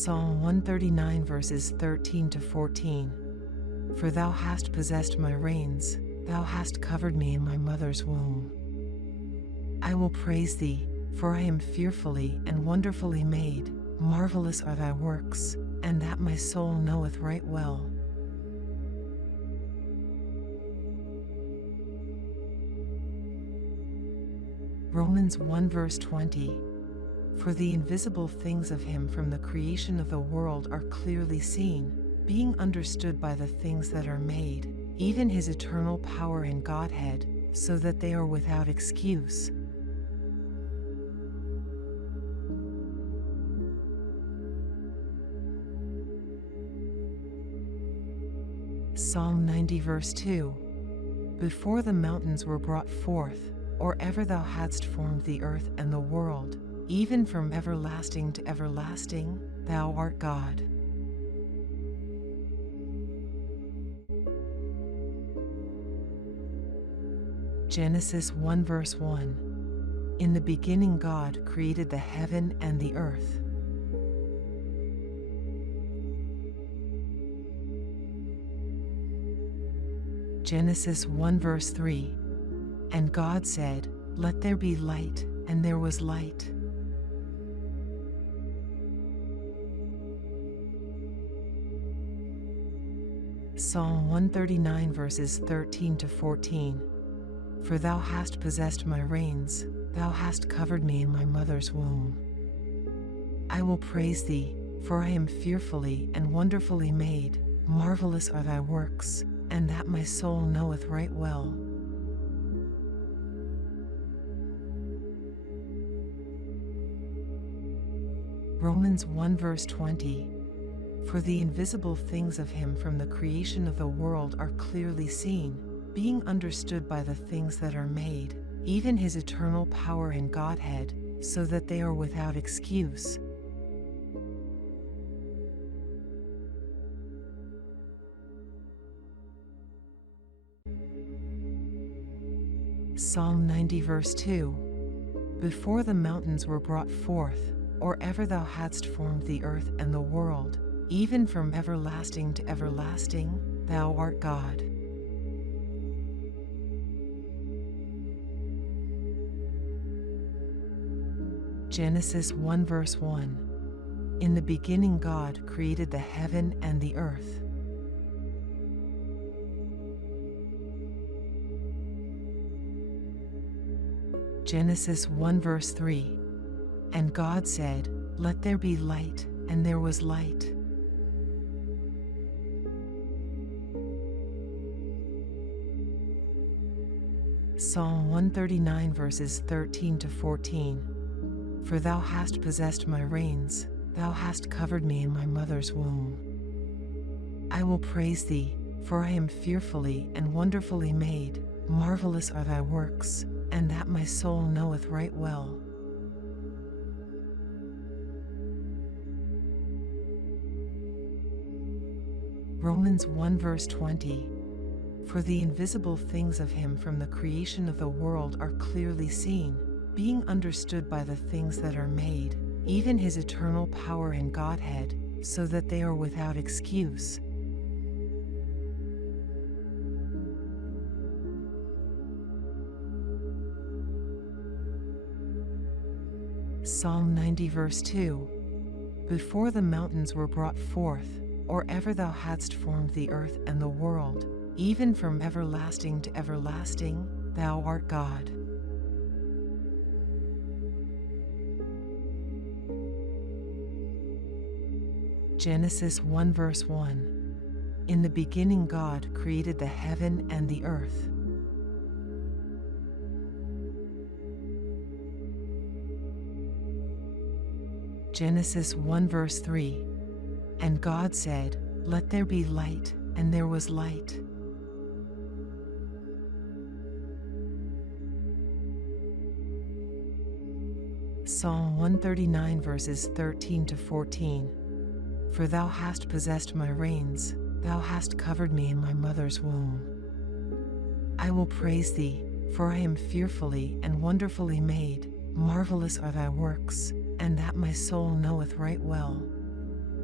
Psalm 139 verses 13 to 14. For thou hast possessed my reins, thou hast covered me in my mother's womb. I will praise thee, for I am fearfully and wonderfully made. Marvelous are thy works, and that my soul knoweth right well. Romans 1 verse 20. For the invisible things of him from the creation of the world are clearly seen, being understood by the things that are made, even his eternal power and Godhead, so that they are without excuse. Psalm 90 verse 2. Before the mountains were brought forth, or ever thou hadst formed the earth and the world, even from everlasting to everlasting, thou art God. Genesis 1 verse 1. In the beginning God created the heaven and the earth. Genesis 1 verse 3. And God said, Let there be light, and there was light. Psalm 139 verses 13 to 14. For thou hast possessed my reins, thou hast covered me in my mother's womb. I will praise thee, for I am fearfully and wonderfully made. Marvelous are thy works, and that my soul knoweth right well. Romans 1 verse 20. For the invisible things of him from the creation of the world are clearly seen, being understood by the things that are made, even his eternal power and Godhead, so that they are without excuse. Psalm 90 verse 2. Before the mountains were brought forth, or ever thou hadst formed the earth and the world, even from everlasting to everlasting, thou art God. Genesis 1 verse 1. In the beginning God created the heaven and the earth. Genesis 1 verse 3. And God said, Let there be light, and there was light. Psalm 139 verses 13 to 14. For thou hast possessed my reins, thou hast covered me in my mother's womb. I will praise thee, for I am fearfully and wonderfully made. Marvelous are thy works, and that my soul knoweth right well. Romans 1 verse 20. For the invisible things of him from the creation of the world are clearly seen, being understood by the things that are made, even his eternal power and Godhead, so that they are without excuse. Psalm 90 verse 2. Before the mountains were brought forth, or ever thou hadst formed the earth and the world, even from everlasting to everlasting, thou art God. Genesis 1 verse 1. In the beginning God created the heaven and the earth. Genesis 1 verse 3. And God said, Let there be light, and there was light. Psalm 139 verses 13 to 14. For thou hast possessed my reins, thou hast covered me in my mother's womb. I will praise thee, for I am fearfully and wonderfully made. Marvelous are thy works, and that my soul knoweth right well.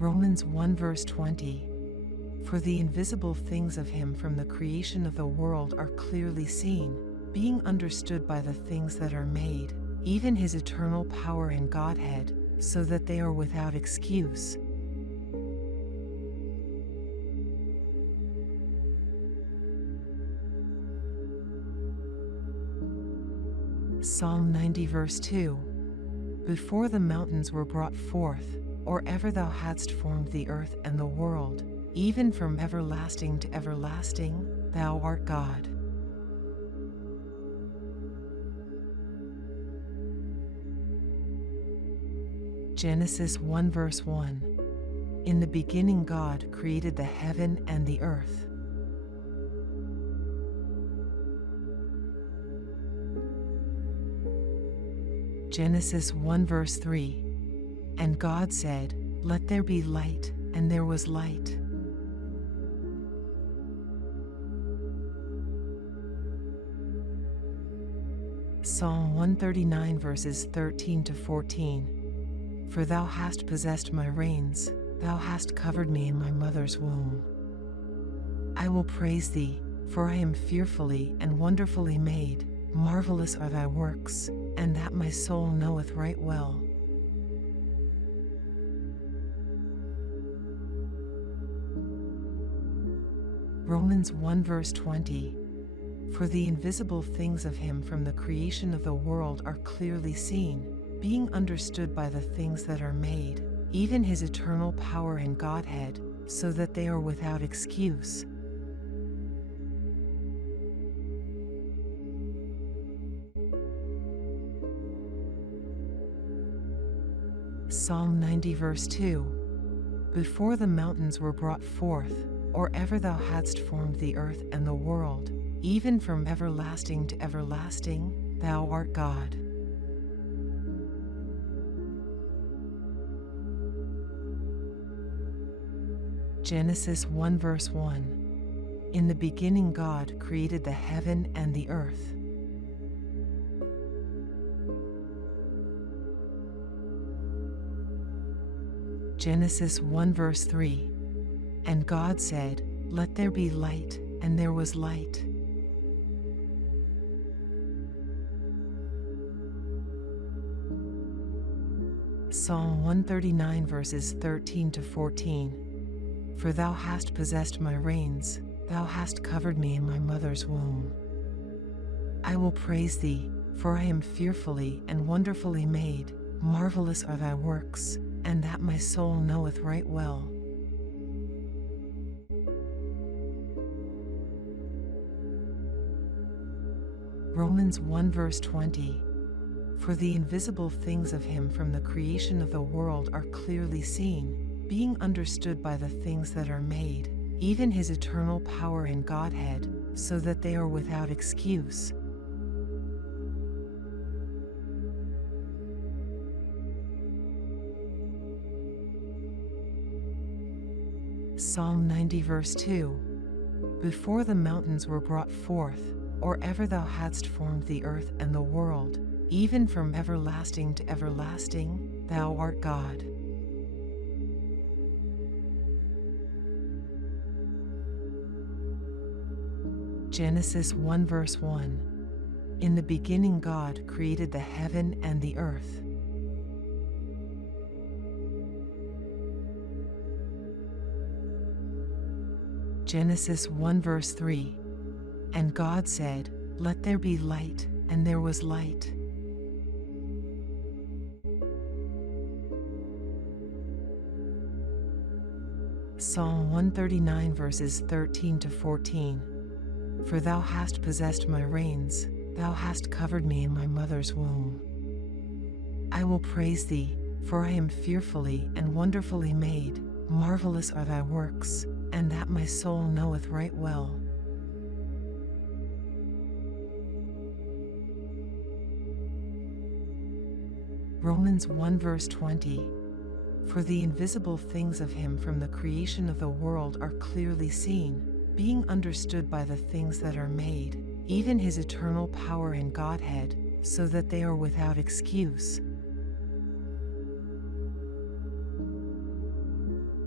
Romans 1 verse 20. For the invisible things of him from the creation of the world are clearly seen, being understood by the things that are made, even his eternal power and Godhead, so that they are without excuse. Psalm 90 verse 2. Before the mountains were brought forth, or ever thou hadst formed the earth and the world, even from everlasting to everlasting, thou art God. Genesis 1 verse 1. In the beginning God created the heaven and the earth. Genesis 1 verse 3. And God said, Let there be light, and there was light. Psalm 139 verses 13 to 14. For thou hast possessed my reins, thou hast covered me in my mother's womb. I will praise thee, for I am fearfully and wonderfully made. Marvelous are thy works, and that my soul knoweth right well. Romans 1 verse 20. For the invisible things of him from the creation of the world are clearly seen, being understood by the things that are made, even his eternal power and Godhead, so that they are without excuse. Psalm 90 verse 2. Before the mountains were brought forth, or ever thou hadst formed the earth and the world, even from everlasting to everlasting, thou art God. Genesis 1 verse 1. In the beginning God created the heaven and the earth. Genesis 1 verse 3. And God said, Let there be light, and there was light. Psalm 139 verses 13 to 14. For thou hast possessed my reins, thou hast covered me in my mother's womb. I will praise thee, for I am fearfully and wonderfully made. Marvelous are thy works, and that my soul knoweth right well. Romans 1 verse 20. For the invisible things of him from the creation of the world are clearly seen, being understood by the things that are made, even his eternal power and Godhead, so that they are without excuse. Psalm 90 verse 2. Before the mountains were brought forth, or ever thou hadst formed the earth and the world, even from everlasting to everlasting, thou art God. Genesis 1 verse 1. In the beginning God created the heaven and the earth. Genesis 1 verse 3. And God said, Let there be light, and there was light. Psalm 139 verses 13 to 14. For thou hast possessed my reins, thou hast covered me in my mother's womb. I will praise thee, for I am fearfully and wonderfully made. Marvelous are thy works, and that my soul knoweth right well. Romans 1 verse 20. For the invisible things of him from the creation of the world are clearly seen, being understood by the things that are made, even his eternal power and Godhead, so that they are without excuse.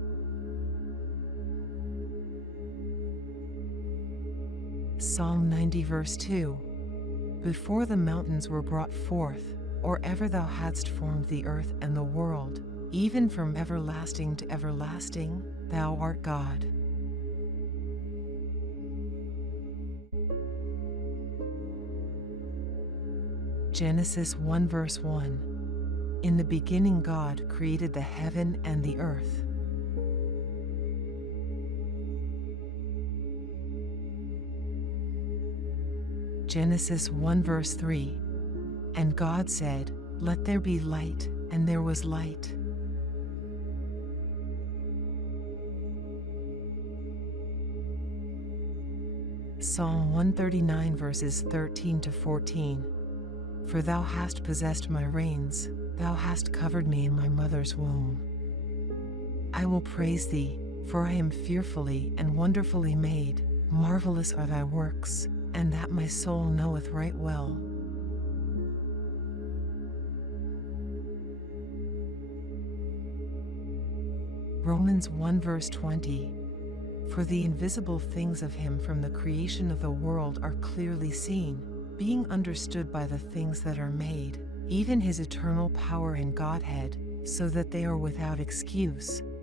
Psalm 90 verse 2. Before the mountains were brought forth, or ever thou hadst formed the earth and the world, even from everlasting to everlasting, thou art God. Genesis 1 verse 1. In the beginning God created the heaven and the earth. Genesis 1 verse 3. And God said, "Let there be light," and there was light. Psalm 139 verses 13 to 14. For thou hast possessed my reins, thou hast covered me in my mother's womb. I will praise thee, for I am fearfully and wonderfully made. Marvelous are thy works, and that my soul knoweth right well. Romans 1 verse 20. For the invisible things of him from the creation of the world are clearly seen, being understood by the things that are made, even his eternal power and Godhead, so that they are without excuse.